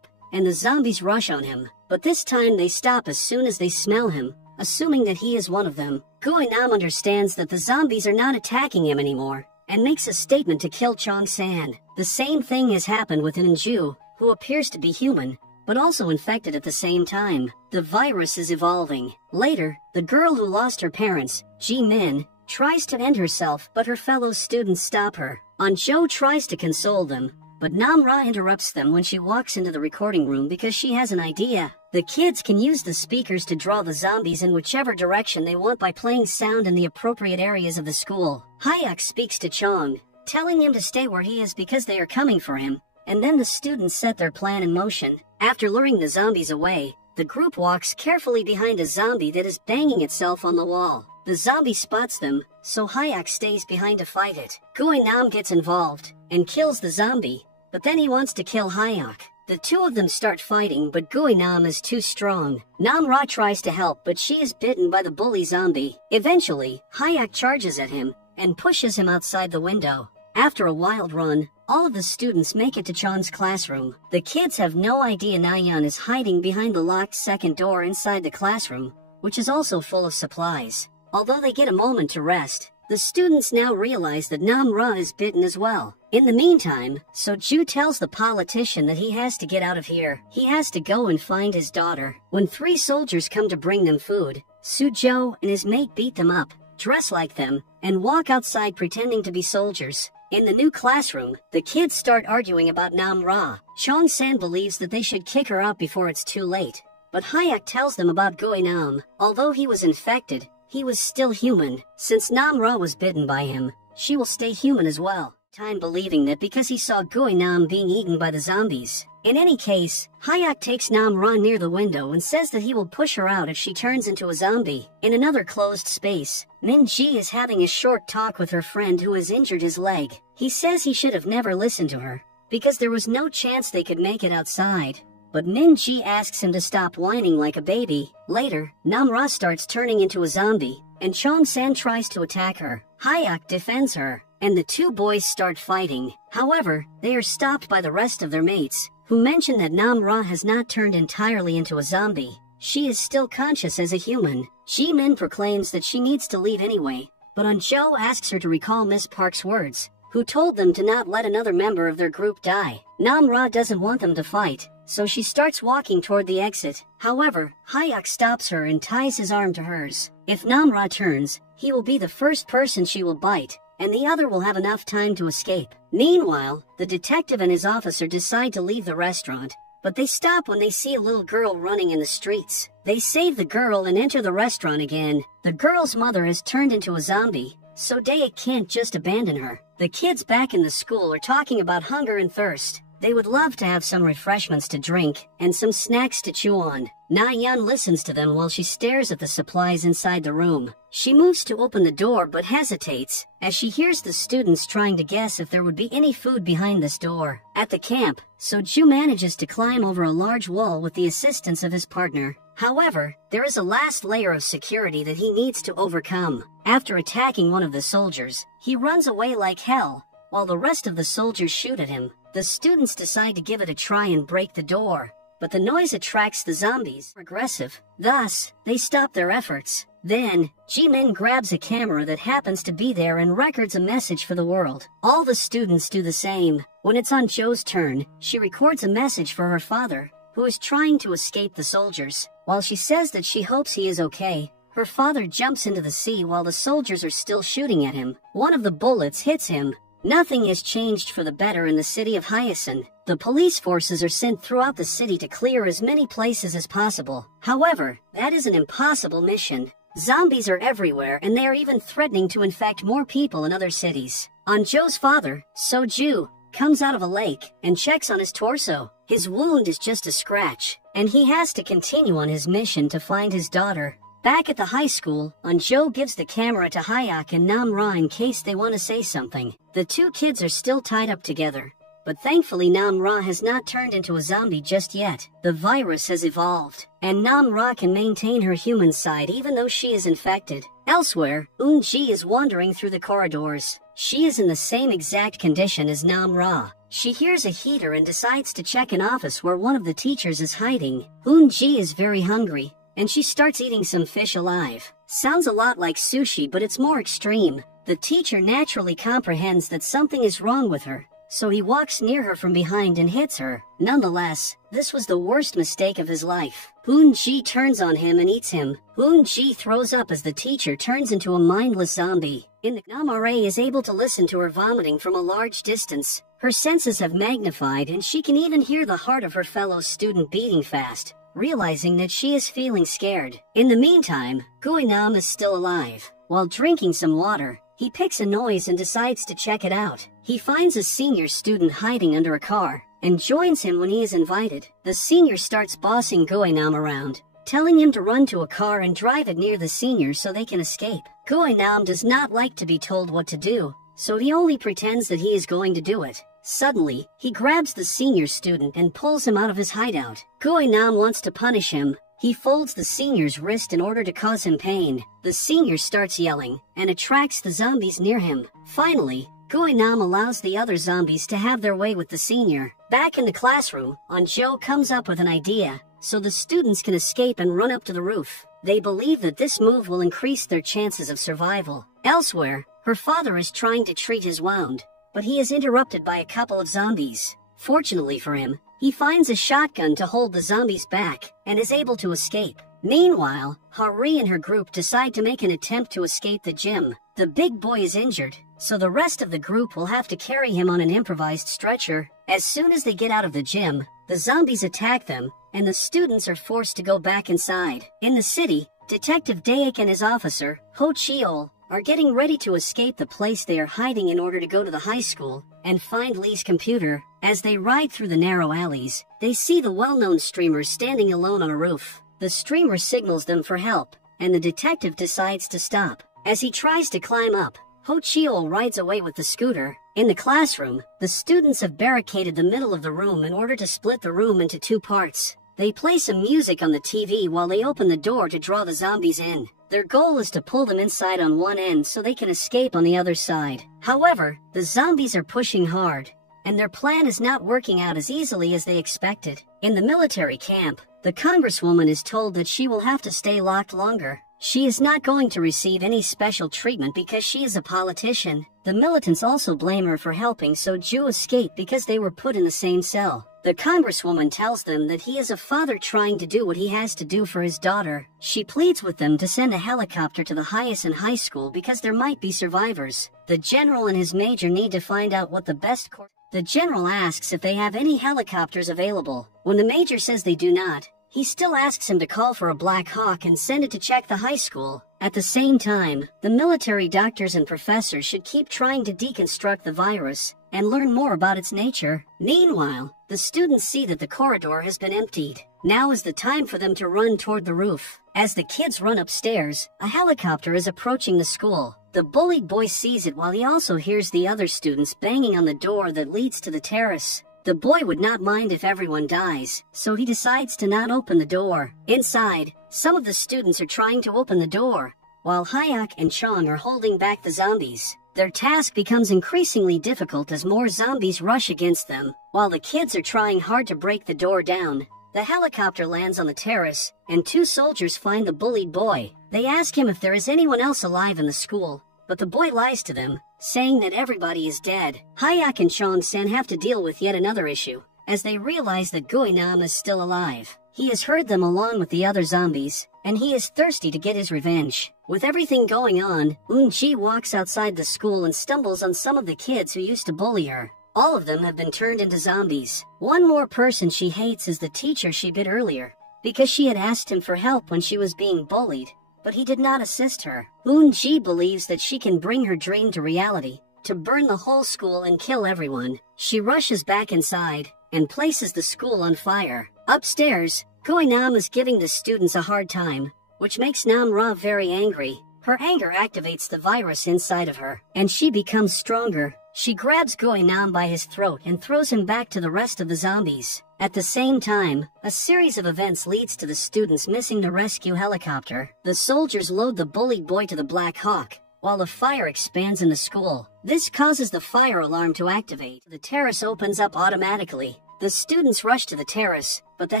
And the zombies rush on him, but this time they stop as soon as they smell him, assuming that he is one of them. Guinam understands that the zombies are not attacking him anymore, and makes a statement to kill Chong-san. The same thing has happened with Inju, who appears to be human, but also infected at the same time. The virus is evolving. Later, the girl who lost her parents, Ji-min, tries to end herself, but her fellow students stop her. Anjo tries to console them, but Namra interrupts them when she walks into the recording room because she has an idea. The kids can use the speakers to draw the zombies in whichever direction they want by playing sound in the appropriate areas of the school. Hayek speaks to Chong, telling him to stay where he is because they are coming for him, and then the students set their plan in motion. After luring the zombies away, the group walks carefully behind a zombie that is banging itself on the wall. The zombie spots them, so Hayek stays behind to fight it. Guinam gets involved and kills the zombie, but then he wants to kill Hayek. The two of them start fighting, but Guinam is too strong. Namra tries to help, but she is bitten by the bully zombie. Eventually, Hayek charges at him and pushes him outside the window. After a wild run, all of the students make it to Chong's classroom. The kids have no idea Nayan is hiding behind the locked second door inside the classroom, which is also full of supplies. Although they get a moment to rest, the students now realize that Namra is bitten as well. In the meantime, Soju tells the politician that he has to get out of here. He has to go and find his daughter. When 3 soldiers come to bring them food, Sujo and his mate beat them up, dress like them, and walk outside pretending to be soldiers. In the new classroom, the kids start arguing about Namra. Chong-san believes that they should kick her out before it's too late, but Hayek tells them about Guinam. Although he was infected, he was still human. Since Namra was bitten by him, she will stay human as well. Time believing that because he saw Guinam being eaten by the zombies. In any case, Hayek takes Namra near the window and says that he will push her out if she turns into a zombie. In another closed space, Min-ji is having a short talk with her friend who has injured his leg. He says he should have never listened to her, because there was no chance they could make it outside. But Min-ji asks him to stop whining like a baby. Later, Namra starts turning into a zombie, and Chong-san tries to attack her. Hayek defends her, and the two boys start fighting. However, they are stopped by the rest of their mates, who mention that Namra has not turned entirely into a zombie. She is still conscious as a human. Ji-min proclaims that she needs to leave anyway, but Anjo asks her to recall Miss Park's words, who told them to not let another member of their group die. Namra doesn't want them to fight, so she starts walking toward the exit. However, Hayek stops her and ties his arm to hers. If Namra turns, he will be the first person she will bite, and the other will have enough time to escape. Meanwhile, the detective and his officer decide to leave the restaurant, but they stop when they see a little girl running in the streets. They save the girl and enter the restaurant again. The girl's mother has turned into a zombie, so Dayak can't just abandon her. The kids back in the school are talking about hunger and thirst. They would love to have some refreshments to drink and some snacks to chew on. Na-yeon listens to them while she stares at the supplies inside the room. She moves to open the door but hesitates as she hears the students trying to guess if there would be any food behind this door. At the camp, So-ju manages to climb over a large wall with the assistance of his partner. However, there is a last layer of security that he needs to overcome. After attacking one of the soldiers, he runs away like hell, while the rest of the soldiers shoot at him. The students decide to give it a try and break the door, but the noise attracts the zombies. Aggressive. Thus, they stop their efforts. Then, Ji-min grabs a camera that happens to be there and records a message for the world. All the students do the same. When it's on Jo's turn, she records a message for her father, who is trying to escape the soldiers. While she says that she hopes he is okay, her father jumps into the sea while the soldiers are still shooting at him. One of the bullets hits him. Nothing has changed for the better in the city of Hyacinth. The police forces are sent throughout the city to clear as many places as possible. However, that is an impossible mission. Zombies are everywhere and they are even threatening to infect more people in other cities. Jo's father, So-ju, comes out of a lake and checks on his torso. His wound is just a scratch, and he has to continue on his mission to find his daughter. Back at the high school, Jo gives the camera to Hyuk and Nam-ra in case they want to say something. The two kids are still tied up together, but thankfully Nam-ra has not turned into a zombie just yet. The virus has evolved, and Nam-ra can maintain her human side even though she is infected. Elsewhere, Eun-ji is wandering through the corridors. She is in the same exact condition as Nam-ra. She hears a heater and decides to check an office where one of the teachers is hiding. Eun-ji is very hungry, and she starts eating some fish alive. Sounds a lot like sushi, but it's more extreme. The teacher naturally comprehends that something is wrong with her, so he walks near her from behind and hits her. Nonetheless, this was the worst mistake of his life. Eun-ji turns on him and eats him. Eun-ji throws up as the teacher turns into a mindless zombie. Nam-ra is able to listen to her vomiting from a large distance. Her senses have magnified and she can even hear the heart of her fellow student beating fast, realizing that she is feeling scared. In the meantime, Nam is still alive. While drinking some water, he picks a noise and decides to check it out. He finds a senior student hiding under a car and joins him when he is invited. The senior starts bossing Nam around, telling him to run to a car and drive it near the senior so they can escape. Nam does not like to be told what to do, so he only pretends that he is going to do it. Suddenly, he grabs the senior student and pulls him out of his hideout. Nam wants to punish him. He folds the senior's wrist in order to cause him pain. The senior starts yelling and attracts the zombies near him. Finally, Nam allows the other zombies to have their way with the senior. Back in the classroom, Jo comes up with an idea so the students can escape and run up to the roof. They believe that this move will increase their chances of survival. Elsewhere, her father is trying to treat his wound, but he is interrupted by a couple of zombies. Fortunately for him, he finds a shotgun to hold the zombies back and is able to escape. Meanwhile, Hari and her group decide to make an attempt to escape the gym. The big boy is injured, so the rest of the group will have to carry him on an improvised stretcher. As soon as they get out of the gym, the zombies attack them, and the students are forced to go back inside. In the city, Detective Daek and his officer, Ho Cheol, are getting ready to escape the place they are hiding in order to go to the high school and find Lee's computer. As they ride through the narrow alleys, they see the well-known streamer standing alone on a roof. The streamer signals them for help, and the detective decides to stop. As he tries to climb up, Ho Cheol rides away with the scooter. In the classroom, the students have barricaded the middle of the room in order to split the room into two parts. They play some music on the TV while they open the door to draw the zombies in. Their goal is to pull them inside on one end so they can escape on the other side. However, the zombies are pushing hard, and their plan is not working out as easily as they expected. In the military camp, the Congresswoman is told that she will have to stay locked longer. She is not going to receive any special treatment because she is a politician. The militants also blame her for helping So-ju escape because they were put in the same cell. The Congresswoman tells them that he is a father trying to do what he has to do for his daughter. She pleads with them to send a helicopter to the Hyacinth High School because there might be survivors. The general and his major need to find out what the best course. The general asks if they have any helicopters available. When the major says they do not, he still asks him to call for a Black Hawk and send it to check the high school. At the same time, the military doctors and professors should keep trying to deconstruct the virus and learn more about its nature. Meanwhile, the students see that the corridor has been emptied. Now is the time for them to run toward the roof. As the kids run upstairs, a helicopter is approaching the school. The bullied boy sees it while he also hears the other students banging on the door that leads to the terrace. The boy would not mind if everyone dies, so he decides to not open the door. Inside, some of the students are trying to open the door, while Hayek and Chong are holding back the zombies. Their task becomes increasingly difficult as more zombies rush against them. While the kids are trying hard to break the door down, the helicopter lands on the terrace, and two soldiers find the bullied boy. They ask him if there is anyone else alive in the school, but the boy lies to them, saying that everybody is dead. Hayek and Chong-san have to deal with yet another issue, as they realize that Gui-nam is still alive. He has heard them along with the other zombies, and he is thirsty to get his revenge. With everything going on, Eun-ji walks outside the school and stumbles on some of the kids who used to bully her. All of them have been turned into zombies. One more person she hates is the teacher she bit earlier, because she had asked him for help when she was being bullied, but he did not assist her. Eun-ji believes that she can bring her dream to reality, to burn the whole school and kill everyone. She rushes back inside, and places the school on fire. Upstairs, Gui-nam is giving the students a hard time, which makes Nam-ra very angry. Her anger activates the virus inside of her, and she becomes stronger. She grabs Gui-nam by his throat and throws him back to the rest of the zombies. At the same time, a series of events leads to the students missing the rescue helicopter. The soldiers load the bullied boy to the Black Hawk, while the fire expands in the school. This causes the fire alarm to activate. The terrace opens up automatically. The students rush to the terrace, but the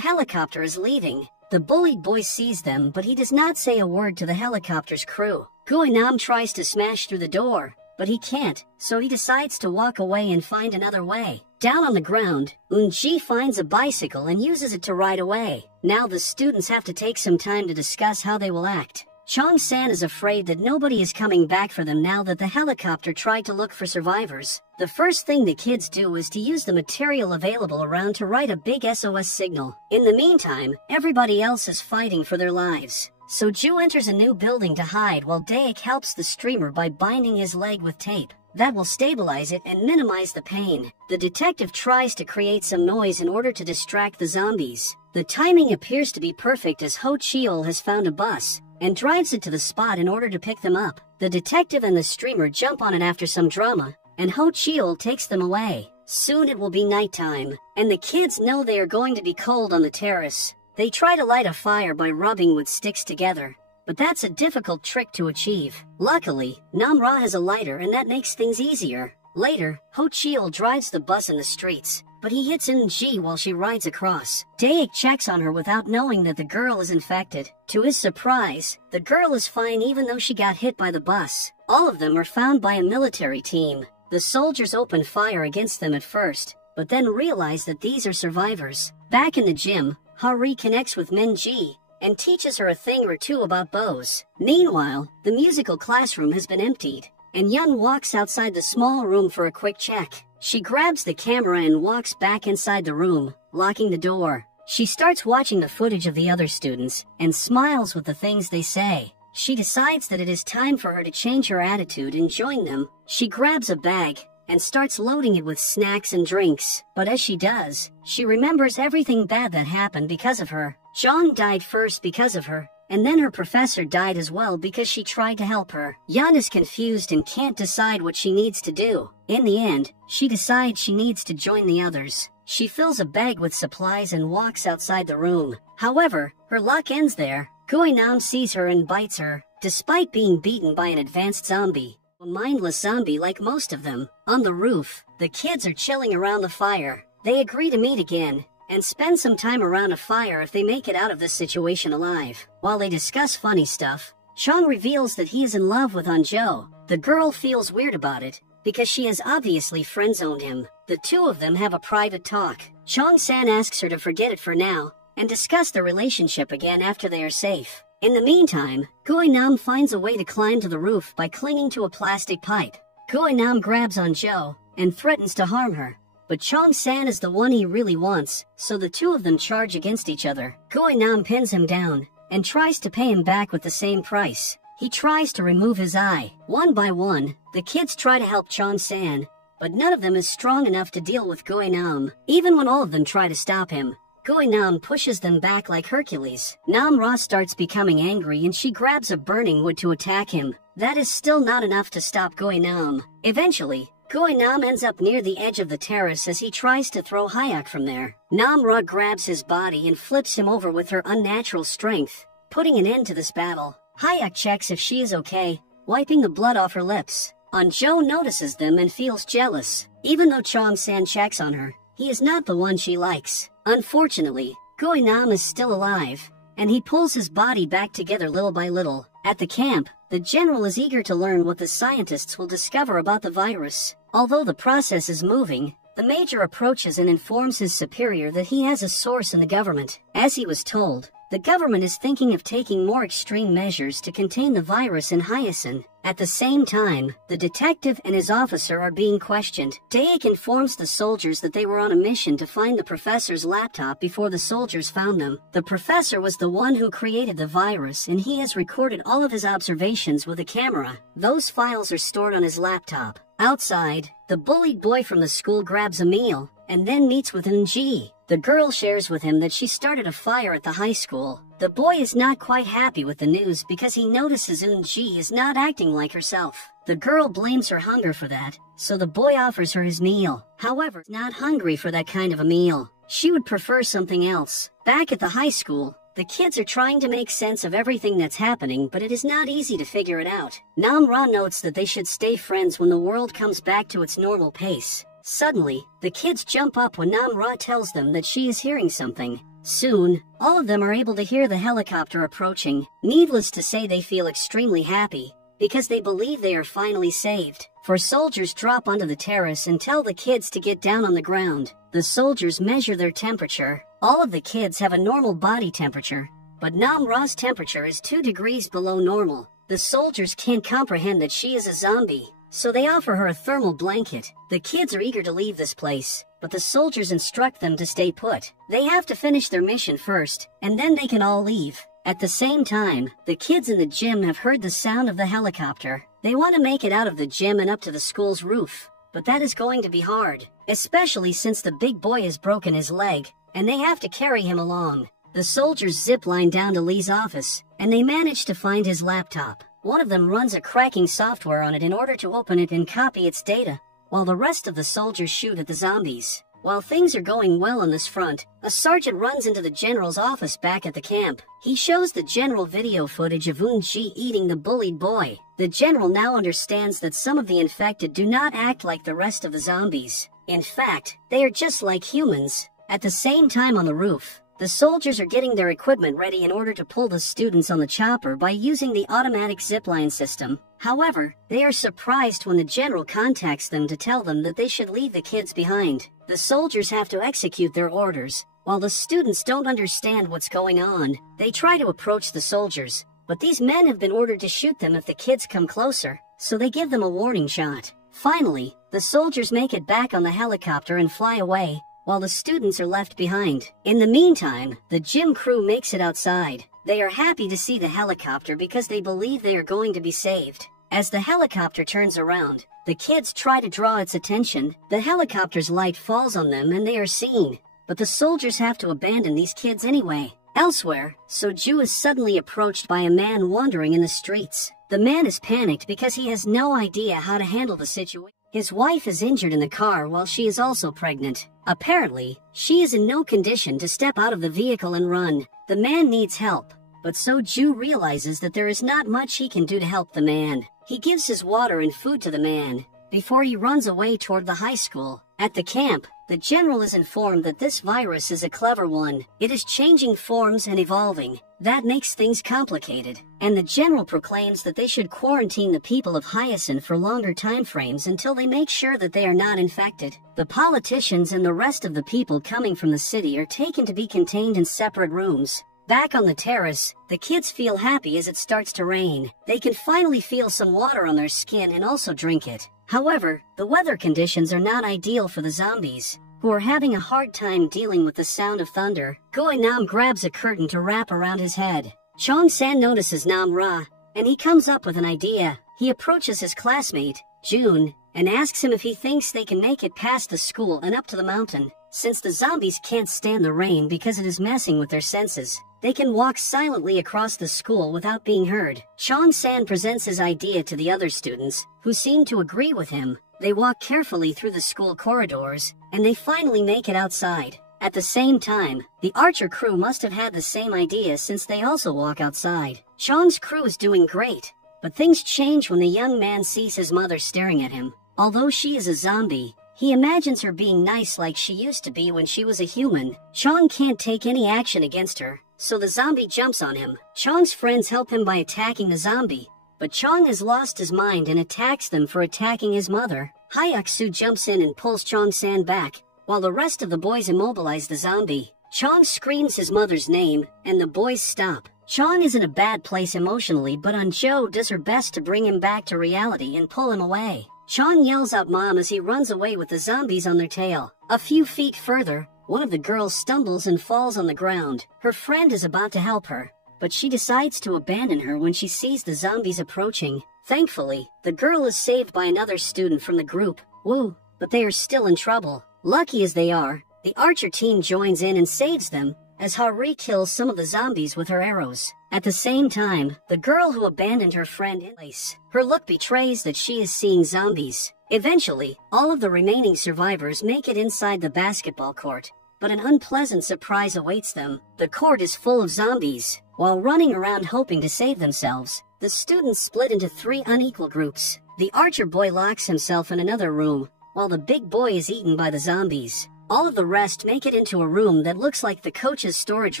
helicopter is leaving. The bullied boy sees them, but he does not say a word to the helicopter's crew. Gui-nam tries to smash through the door, but he can't, so he decides to walk away and find another way. Down on the ground, Eun-ji finds a bicycle and uses it to ride away. Now the students have to take some time to discuss how they will act. Chong-san is afraid that nobody is coming back for them now that the helicopter tried to look for survivors. The first thing the kids do is to use the material available around to write a big SOS signal. In the meantime, everybody else is fighting for their lives. So Ju enters a new building to hide while Daek helps the streamer by binding his leg with tape. That will stabilize it and minimize the pain. The detective tries to create some noise in order to distract the zombies. The timing appears to be perfect as Ho Cheol has found a bus and drives it to the spot in order to pick them up. The detective and the streamer jump on it after some drama, and Ho Cheol takes them away. Soon it will be nighttime, and the kids know they are going to be cold on the terrace. They try to light a fire by rubbing wood sticks together, but that's a difficult trick to achieve. Luckily, Nam-ra has a lighter and that makes things easier. Later, Ho Cheol drives the bus in the streets, but he hits Eun-ji while she rides across. Daek checks on her without knowing that the girl is infected. To his surprise, the girl is fine even though she got hit by the bus. All of them are found by a military team. The soldiers open fire against them at first, but then realize that these are survivors. Back in the gym, Ha-ri connects with Min-ji and teaches her a thing or two about bows. Meanwhile, the musical classroom has been emptied, and Yun walks outside the small room for a quick check. She grabs the camera and walks back inside the room, locking the door. She starts watching the footage of the other students and smiles with the things they say. She decides that it is time for her to change her attitude and join them. She grabs a bag and starts loading it with snacks and drinks. But as she does, she remembers everything bad that happened because of her. Jong died first because of her, and then her professor died as well because she tried to help her. Yun is confused and can't decide what she needs to do. In the end, she decides she needs to join the others. She fills a bag with supplies and walks outside the room. However, her luck ends there. Gui-nam sees her and bites her, despite being beaten by an advanced zombie. A mindless zombie like most of them. On the roof, the kids are chilling around the fire. They agree to meet again and spend some time around a fire if they make it out of this situation alive. While they discuss funny stuff, Chong reveals that he is in love with Anjo. The girl feels weird about it because she has obviously friend-zoned him. The two of them have a private talk. Chong-san asks her to forget it for now and discuss the relationship again after they are safe. In the meantime, Gui-nam finds a way to climb to the roof by clinging to a plastic pipe. Gui-nam grabs Anjo and threatens to harm her, but Chong-san is the one he really wants, so the two of them charge against each other. Gui-nam pins him down and tries to pay him back with the same price. He tries to remove his eye. One by one, the kids try to help Chong-san, but none of them is strong enough to deal with Nam, even when all of them try to stop him. Nam pushes them back like Hercules. Nam-Ra starts becoming angry and she grabs a burning wood to attack him. That is still not enough to stop Nam. Eventually, Nam ends up near the edge of the terrace as he tries to throw Hayek from there. Nam-Ra grabs his body and flips him over with her unnatural strength, putting an end to this battle. Hayek checks if she is okay, wiping the blood off her lips. Jo notices them and feels jealous. Even though Chong-san checks on her, he is not the one she likes. Unfortunately, Nam is still alive, and he pulls his body back together little by little. At the camp, the general is eager to learn what the scientists will discover about the virus. Although the process is moving, the major approaches and informs his superior that he has a source in the government. As he was told, the government is thinking of taking more extreme measures to contain the virus in Hyacinth. At the same time, the detective and his officer are being questioned. Daek informs the soldiers that they were on a mission to find the professor's laptop before the soldiers found them. The professor was the one who created the virus and he has recorded all of his observations with a camera. Those files are stored on his laptop. Outside, the bullied boy from the school grabs a meal and then meets with Ng. The girl shares with him that she started a fire at the high school. The boy is not quite happy with the news because he notices Ng is not acting like herself. The girl blames her hunger for that, so the boy offers her his meal. However, not hungry for that kind of a meal. She would prefer something else. Back at the high school, the kids are trying to make sense of everything that's happening, but it is not easy to figure it out. Nam-Ra notes that they should stay friends when the world comes back to its normal pace. Suddenly, the kids jump up when Nam-Ra tells them that she is hearing something. Soon, all of them are able to hear the helicopter approaching. Needless to say, they feel extremely happy, because they believe they are finally saved. For soldiers drop onto the terrace and tell the kids to get down on the ground. The soldiers measure their temperature. All of the kids have a normal body temperature, but Nam-Ra's temperature is 2 degrees below normal. The soldiers can't comprehend that she is a zombie, so they offer her a thermal blanket. The kids are eager to leave this place, but the soldiers instruct them to stay put. They have to finish their mission first, and then they can all leave. At the same time, the kids in the gym have heard the sound of the helicopter. They want to make it out of the gym and up to the school's roof, but that is going to be hard, especially since the big boy has broken his leg, and they have to carry him along. The soldiers zip-line down to Lee's office, and they manage to find his laptop. One of them runs a cracking software on it in order to open it and copy its data, while the rest of the soldiers shoot at the zombies. While things are going well on this front, a sergeant runs into the general's office back at the camp. He shows the general video footage of Eun-ji eating the bullied boy. The general now understands that some of the infected do not act like the rest of the zombies. In fact, they are just like humans. At the same time on the roof, the soldiers are getting their equipment ready in order to pull the students on the chopper by using the automatic zipline system. However, they are surprised when the general contacts them to tell them that they should leave the kids behind. The soldiers have to execute their orders, while the students don't understand what's going on. They try to approach the soldiers, but these men have been ordered to shoot them if the kids come closer, so they give them a warning shot. Finally, the soldiers make it back on the helicopter and fly away, while the students are left behind. In the meantime, the gym crew makes it outside. They are happy to see the helicopter because they believe they are going to be saved. As the helicopter turns around, the kids try to draw its attention. The helicopter's light falls on them and they are seen, but the soldiers have to abandon these kids anyway. Elsewhere, Soju is suddenly approached by a man wandering in the streets. The man is panicked because he has no idea how to handle the situation. His wife is injured in the car while she is also pregnant. Apparently, she is in no condition to step out of the vehicle and run. The man needs help, but Soju realizes that there is not much he can do to help the man. He gives his water and food to the man before he runs away toward the high school. At the camp, the general is informed that this virus is a clever one. It is changing forms and evolving. That makes things complicated, and the general proclaims that they should quarantine the people of Hyacinth for longer time frames until they make sure that they are not infected. The politicians and the rest of the people coming from the city are taken to be contained in separate rooms. Back on the terrace, the kids feel happy as it starts to rain. They can finally feel some water on their skin and also drink it. However, the weather conditions are not ideal for the zombies, who are having a hard time dealing with the sound of thunder. Nam grabs a curtain to wrap around his head. Chong-san notices Nam-Ra, and he comes up with an idea. He approaches his classmate, Jun, and asks him if he thinks they can make it past the school and up to the mountain. Since the zombies can't stand the rain because it is messing with their senses, they can walk silently across the school without being heard. Chong-san presents his idea to the other students, who seem to agree with him. They walk carefully through the school corridors, and they finally make it outside. At the same time, the Archer crew must have had the same idea since they also walk outside. Chong's crew is doing great, but things change when the young man sees his mother staring at him. Although she is a zombie, he imagines her being nice like she used to be when she was a human. Chong can't take any action against her, so the zombie jumps on him. Chong's friends help him by attacking the zombie, but Chong has lost his mind and attacks them for attacking his mother. Hyuk-soo jumps in and pulls Chong-san back, while the rest of the boys immobilize the zombie. Chong screams his mother's name, and the boys stop. Chong is in a bad place emotionally, but An-jo does her best to bring him back to reality and pull him away. Chong yells out "Mom" as he runs away with the zombies on their tail. A few feet further, one of the girls stumbles and falls on the ground. Her friend is about to help her, but she decides to abandon her when she sees the zombies approaching. Thankfully, the girl is saved by another student from the group. Woo, but they are still in trouble. Lucky as they are, the Archer team joins in and saves them, as Hari kills some of the zombies with her arrows. At the same time, the girl who abandoned her friend in place, her look betrays that she is seeing zombies. Eventually, all of the remaining survivors make it inside the basketball court, but an unpleasant surprise awaits them. The court is full of zombies. While running around hoping to save themselves, the students split into 3 unequal groups. The Archer boy locks himself in another room, while the big boy is eaten by the zombies. All of the rest make it into a room that looks like the coach's storage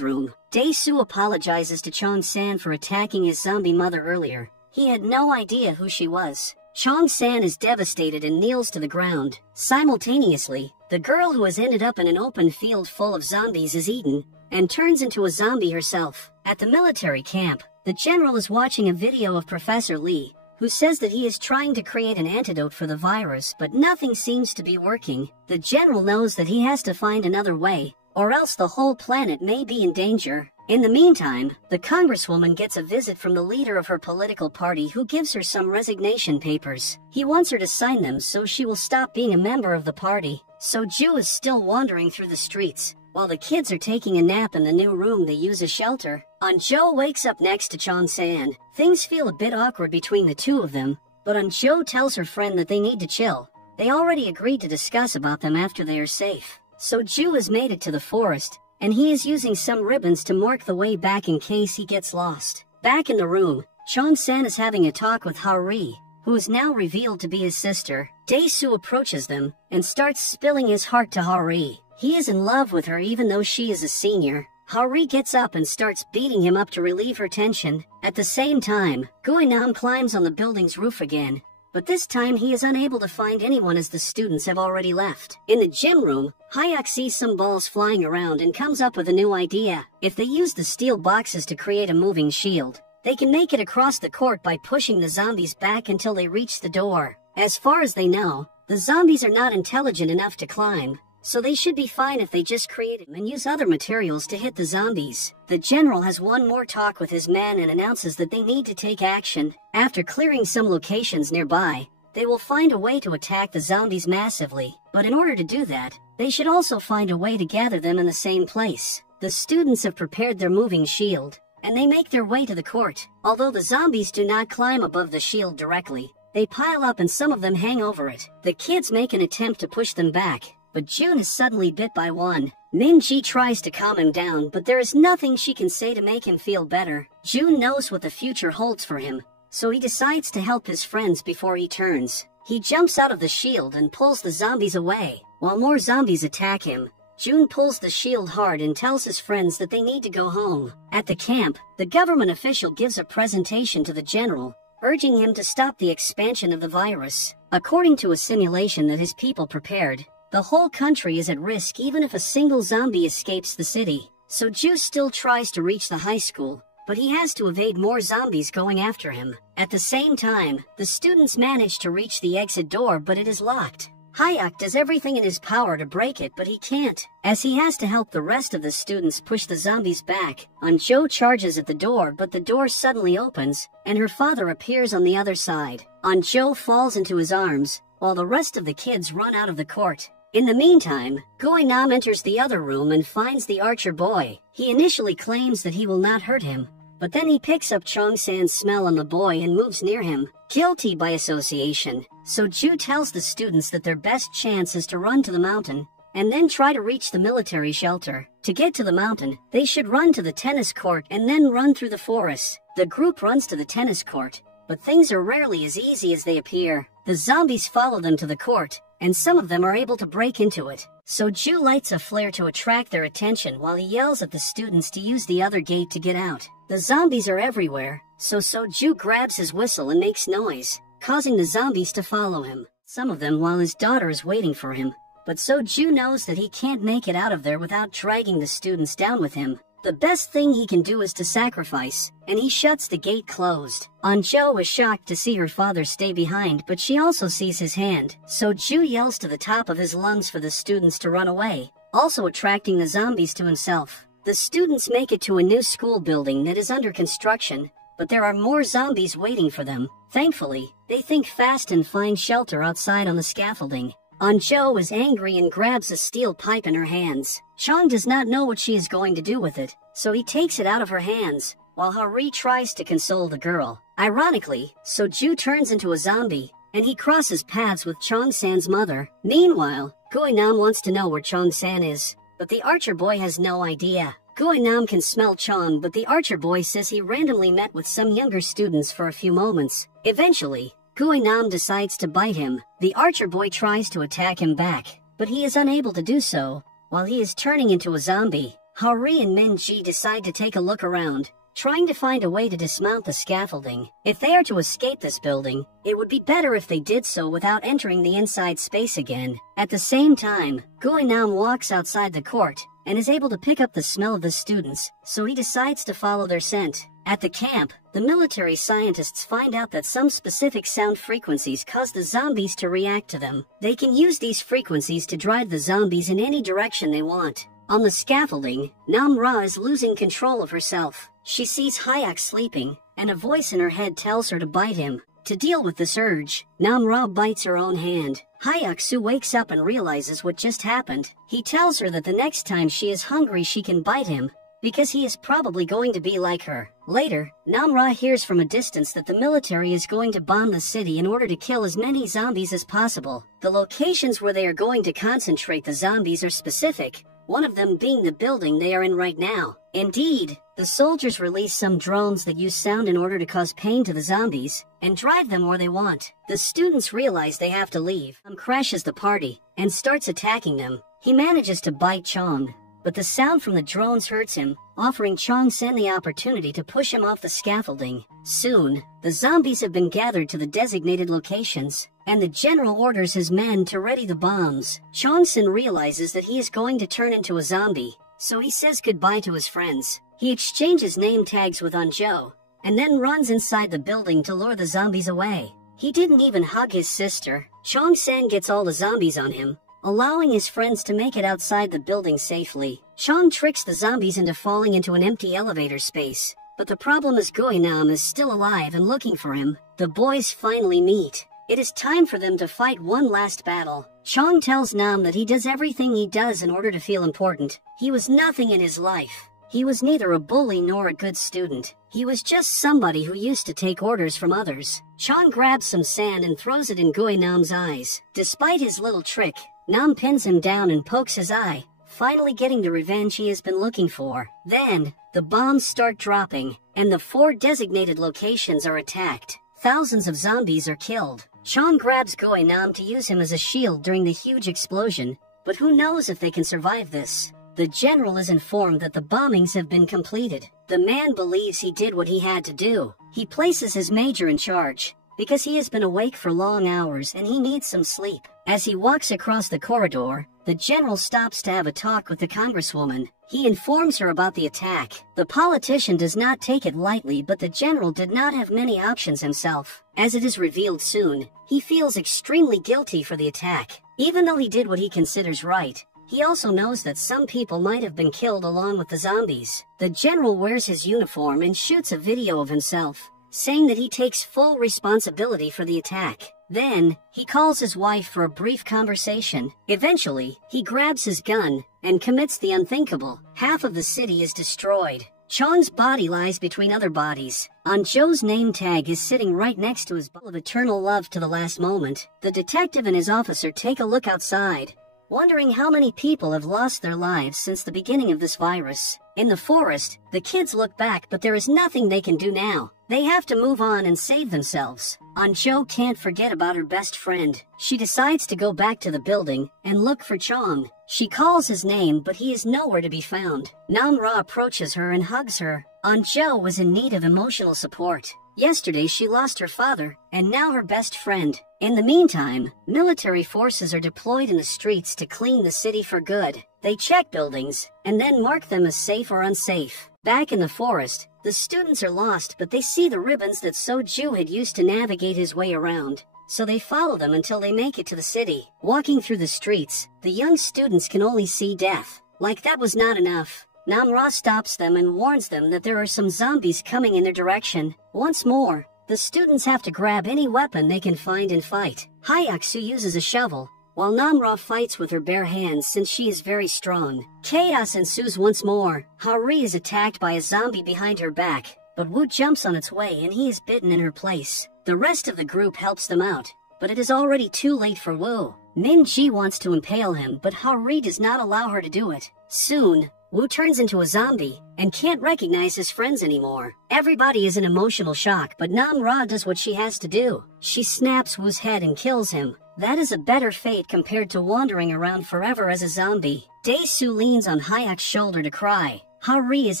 room. Dae-soo apologizes to Chong-san for attacking his zombie mother earlier. He had no idea who she was. Chong-san is devastated and kneels to the ground. Simultaneously, the girl who has ended up in an open field full of zombies is eaten, and turns into a zombie herself. At the military camp, the general is watching a video of Professor Lee, who says that he is trying to create an antidote for the virus, but nothing seems to be working. The general knows that he has to find another way, or else the whole planet may be in danger. In the meantime, the congresswoman gets a visit from the leader of her political party, who gives her some resignation papers. He wants her to sign them so she will stop being a member of the party. So-ju is still wandering through the streets, while the kids are taking a nap in the new room they use as shelter. An-jo wakes up next to Chong-san. Things feel a bit awkward between the two of them, but An-jo tells her friend that they need to chill. They already agreed to discuss about them after they are safe. So-ju has made it to the forest, and he is using some ribbons to mark the way back in case he gets lost. Back in the room, Chong-san is having a talk with Hari, who is now revealed to be his sister. Dae-soo approaches them and starts spilling his heart to Hari. He is in love with her even though she is a senior. Hari gets up and starts beating him up to relieve her tension. At the same time, Goinam climbs on the building's roof again, but this time he is unable to find anyone as the students have already left. In the gym room, Hyuk sees some balls flying around and comes up with a new idea. If they use the steel boxes to create a moving shield, they can make it across the court by pushing the zombies back until they reach the door. As far as they know, the zombies are not intelligent enough to climb, so they should be fine if they just create them and use other materials to hit the zombies. The general has one more talk with his men and announces that they need to take action. After clearing some locations nearby, they will find a way to attack the zombies massively. But in order to do that, they should also find a way to gather them in the same place. The students have prepared their moving shield, and they make their way to the court. Although the zombies do not climb above the shield directly, they pile up and some of them hang over it. The kids make an attempt to push them back, but June is suddenly bit by one. Min-ji tries to calm him down, but there is nothing she can say to make him feel better. June knows what the future holds for him, so he decides to help his friends before he turns. He jumps out of the shield and pulls the zombies away. While more zombies attack him, June pulls the shield hard and tells his friends that they need to go home. At the camp, the government official gives a presentation to the general, urging him to stop the expansion of the virus. According to a simulation that his people prepared, the whole country is at risk even if a single zombie escapes the city. So Ju still tries to reach the high school, but he has to evade more zombies going after him. At the same time, the students manage to reach the exit door, but it is locked. Hyuk does everything in his power to break it, but he can't, as he has to help the rest of the students push the zombies back. An-jo charges at the door, but the door suddenly opens, and her father appears on the other side. An-jo falls into his arms, while the rest of the kids run out of the court. In the meantime, Nam enters the other room and finds the archer boy. He initially claims that he will not hurt him, but then he picks up Chong-san's smell on the boy and moves near him, guilty by association. So Ju tells the students that their best chance is to run to the mountain and then try to reach the military shelter. To get to the mountain, they should run to the tennis court and then run through the forest. The group runs to the tennis court, but things are rarely as easy as they appear. The zombies follow them to the court, and some of them are able to break into it. So Ju lights a flare to attract their attention while he yells at the students to use the other gate to get out. The zombies are everywhere, so Ju grabs his whistle and makes noise, causing the zombies to follow him. Some of them while his daughter is waiting for him. But Ju knows that he can't make it out of there without dragging the students down with him. The best thing he can do is to sacrifice, and he shuts the gate closed. Anjo is shocked to see her father stay behind, but she also sees his hand, so Ju yells to the top of his lungs for the students to run away, also attracting the zombies to himself. The students make it to a new school building that is under construction, but there are more zombies waiting for them. Thankfully, they think fast and find shelter outside on the scaffolding. Anjo is angry and grabs a steel pipe in her hands. Chong does not know what she is going to do with it, so he takes it out of her hands, while Hari tries to console the girl. Ironically, Ju turns into a zombie, and he crosses paths with Chong-san's mother. Meanwhile, Nam wants to know where Chong-san is, but the archer boy has no idea. Nam can smell Chong, but the archer boy says he randomly met with some younger students for a few moments. Eventually, Nam decides to bite him. The archer boy tries to attack him back, but he is unable to do so. While he is turning into a zombie, Hari and Minji decide to take a look around, trying to find a way to dismount the scaffolding. If they are to escape this building, it would be better if they did so without entering the inside space again. At the same time, Nam walks outside the court and is able to pick up the smell of the students, so he decides to follow their scent. At the camp, the military scientists find out that some specific sound frequencies cause the zombies to react to them. They can use these frequencies to drive the zombies in any direction they want. On the scaffolding, Nam-ra is losing control of herself. She sees Hyuk sleeping, and a voice in her head tells her to bite him. To deal with this urge, Nam-ra bites her own hand. Hyuk-soo wakes up and realizes what just happened. He tells her that the next time she is hungry she can bite him, because he is probably going to be like her. Later, Nam-ra hears from a distance that the military is going to bomb the city in order to kill as many zombies as possible. The locations where they are going to concentrate the zombies are specific, one of them being the building they are in right now. Indeed, the soldiers release some drones that use sound in order to cause pain to the zombies and drive them where they want. The students realize they have to leave. Crashes the party and starts attacking them. He manages to bite Chong, but the sound from the drones hurts him, offering Chong-san the opportunity to push him off the scaffolding. Soon, the zombies have been gathered to the designated locations, and the general orders his men to ready the bombs. Chong-san realizes that he is going to turn into a zombie, so he says goodbye to his friends. He exchanges name tags with Anjo, and then runs inside the building to lure the zombies away. He didn't even hug his sister. Chong-san gets all the zombies on him, allowing his friends to make it outside the building safely. Chong tricks the zombies into falling into an empty elevator space, but the problem is Nam is still alive and looking for him. The boys finally meet. It is time for them to fight one last battle. Chong tells Nam that he does everything he does in order to feel important. He was nothing in his life. He was neither a bully nor a good student. He was just somebody who used to take orders from others. Chong grabs some sand and throws it in Nam's eyes. Despite his little trick, Nam pins him down and pokes his eye, finally getting the revenge he has been looking for. Then, the bombs start dropping, and the 4 designated locations are attacked. Thousands of zombies are killed. Chong grabs Nam to use him as a shield during the huge explosion, but who knows if they can survive this. The general is informed that the bombings have been completed. The man believes he did what he had to do. He places his major in charge, because he has been awake for long hours and he needs some sleep. As he walks across the corridor, the general stops to have a talk with the congresswoman. He informs her about the attack. The politician does not take it lightly, but the general did not have many options himself. As it is revealed soon, he feels extremely guilty for the attack. Even though he did what he considers right, he also knows that some people might have been killed along with the zombies. The general wears his uniform and shoots a video of himself, saying that he takes full responsibility for the attack. Then, he calls his wife for a brief conversation. Eventually, he grabs his gun and commits the unthinkable. Half of the city is destroyed. Chong's body lies between other bodies. Anzhou's name tag is sitting right next to his ball of eternal love to the last moment. The detective and his officer take a look outside, wondering how many people have lost their lives since the beginning of this virus. In the forest, the kids look back, but there is nothing they can do now. They have to move on and save themselves. Anzhou can't forget about her best friend. She decides to go back to the building and look for Chong. She calls his name, but he is nowhere to be found. Namra approaches her and hugs her. Anzhou was in need of emotional support. Yesterday she lost her father, and now her best friend. In the meantime, military forces are deployed in the streets to clean the city for good. They check buildings, and then mark them as safe or unsafe. Back in the forest, the students are lost, but they see the ribbons that Soju had used to navigate his way around. So they follow them until they make it to the city. Walking through the streets, the young students can only see death. Like that was not enough, Namra stops them and warns them that there are some zombies coming in their direction. Once more, the students have to grab any weapon they can find and fight. Hyaksu uses a shovel, while Namra fights with her bare hands since she is very strong. Chaos ensues once more. Hari is attacked by a zombie behind her back, but Wu jumps on its way and he is bitten in her place. The rest of the group helps them out, but it is already too late for Wu. Min-ji wants to impale him, but Hari does not allow her to do it. Soon, Wu turns into a zombie and can't recognize his friends anymore. Everybody is in emotional shock, but Namra does what she has to do. She snaps Wu's head and kills him. That is a better fate compared to wandering around forever as a zombie. Dae-su leans on Hyak's shoulder to cry. Hari is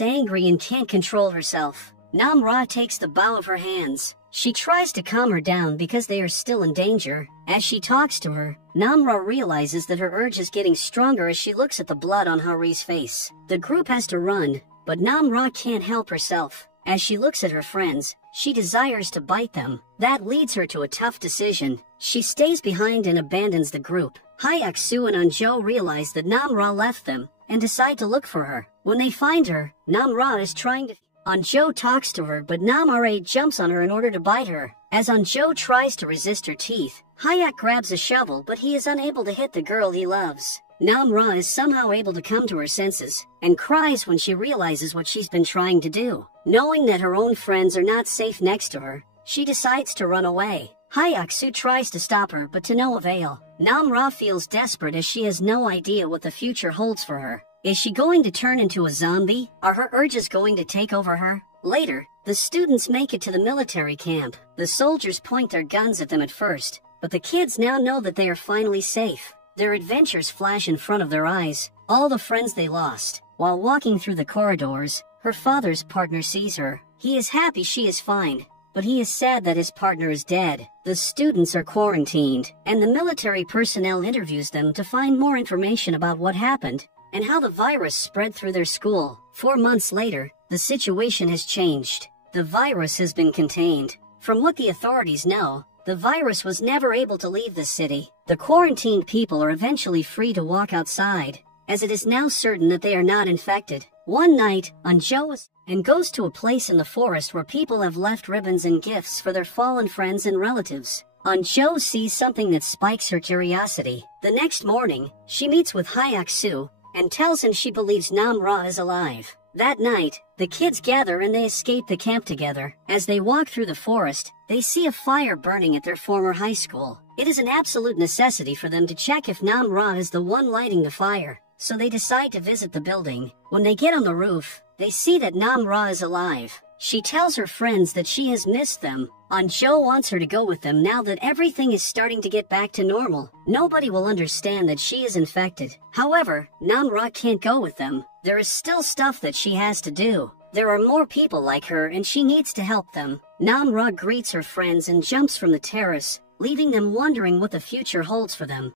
angry and can't control herself. Namra takes the bow of her hands. She tries to calm her down because they are still in danger. As she talks to her, Namra realizes that her urge is getting stronger as she looks at the blood on Hari's face. The group has to run, but Namra can't help herself. As she looks at her friends, she desires to bite them. That leads her to a tough decision. She stays behind and abandons the group. Hyaksu and Anzhou realize that Namra left them and decide to look for her. When they find her, Namra is trying to... Anzhou talks to her, but Namra jumps on her in order to bite her. As Anzhou tries to resist her teeth, Hyak grabs a shovel, but he is unable to hit the girl he loves. Namra is somehow able to come to her senses and cries when she realizes what she's been trying to do. Knowing that her own friends are not safe next to her, she decides to run away. Hyaksu tries to stop her, but to no avail. Namra feels desperate as she has no idea what the future holds for her. Is she going to turn into a zombie? Are her urges going to take over her? Later, the students make it to the military camp. The soldiers point their guns at them at first, but the kids now know that they are finally safe. Their adventures flash in front of their eyes, all the friends they lost. While walking through the corridors, her father's partner sees her. He is happy she is fine, but he is sad that his partner is dead. The students are quarantined, and the military personnel interviews them to find more information about what happened and how the virus spread through their school. 4 months later, the situation has changed. The virus has been contained. From what the authorities know, the virus was never able to leave the city. The quarantined people are eventually free to walk outside, as it is now certain that they are not infected. One night, Anzhou goes to a place in the forest where people have left ribbons and gifts for their fallen friends and relatives. Anzhou sees something that spikes her curiosity. The next morning, she meets with Hyaksu and tells him she believes Namra is alive. That night, the kids gather and they escape the camp together. As they walk through the forest, they see a fire burning at their former high school. It is an absolute necessity for them to check if Namra is the one lighting the fire, so they decide to visit the building. When they get on the roof, they see that Namra is alive. She tells her friends that she has missed them. Anzhou wants her to go with them now that everything is starting to get back to normal. Nobody will understand that she is infected. However, Namra can't go with them. There is still stuff that she has to do. There are more people like her and she needs to help them. Namra greets her friends and jumps from the terrace, leaving them wondering what the future holds for them.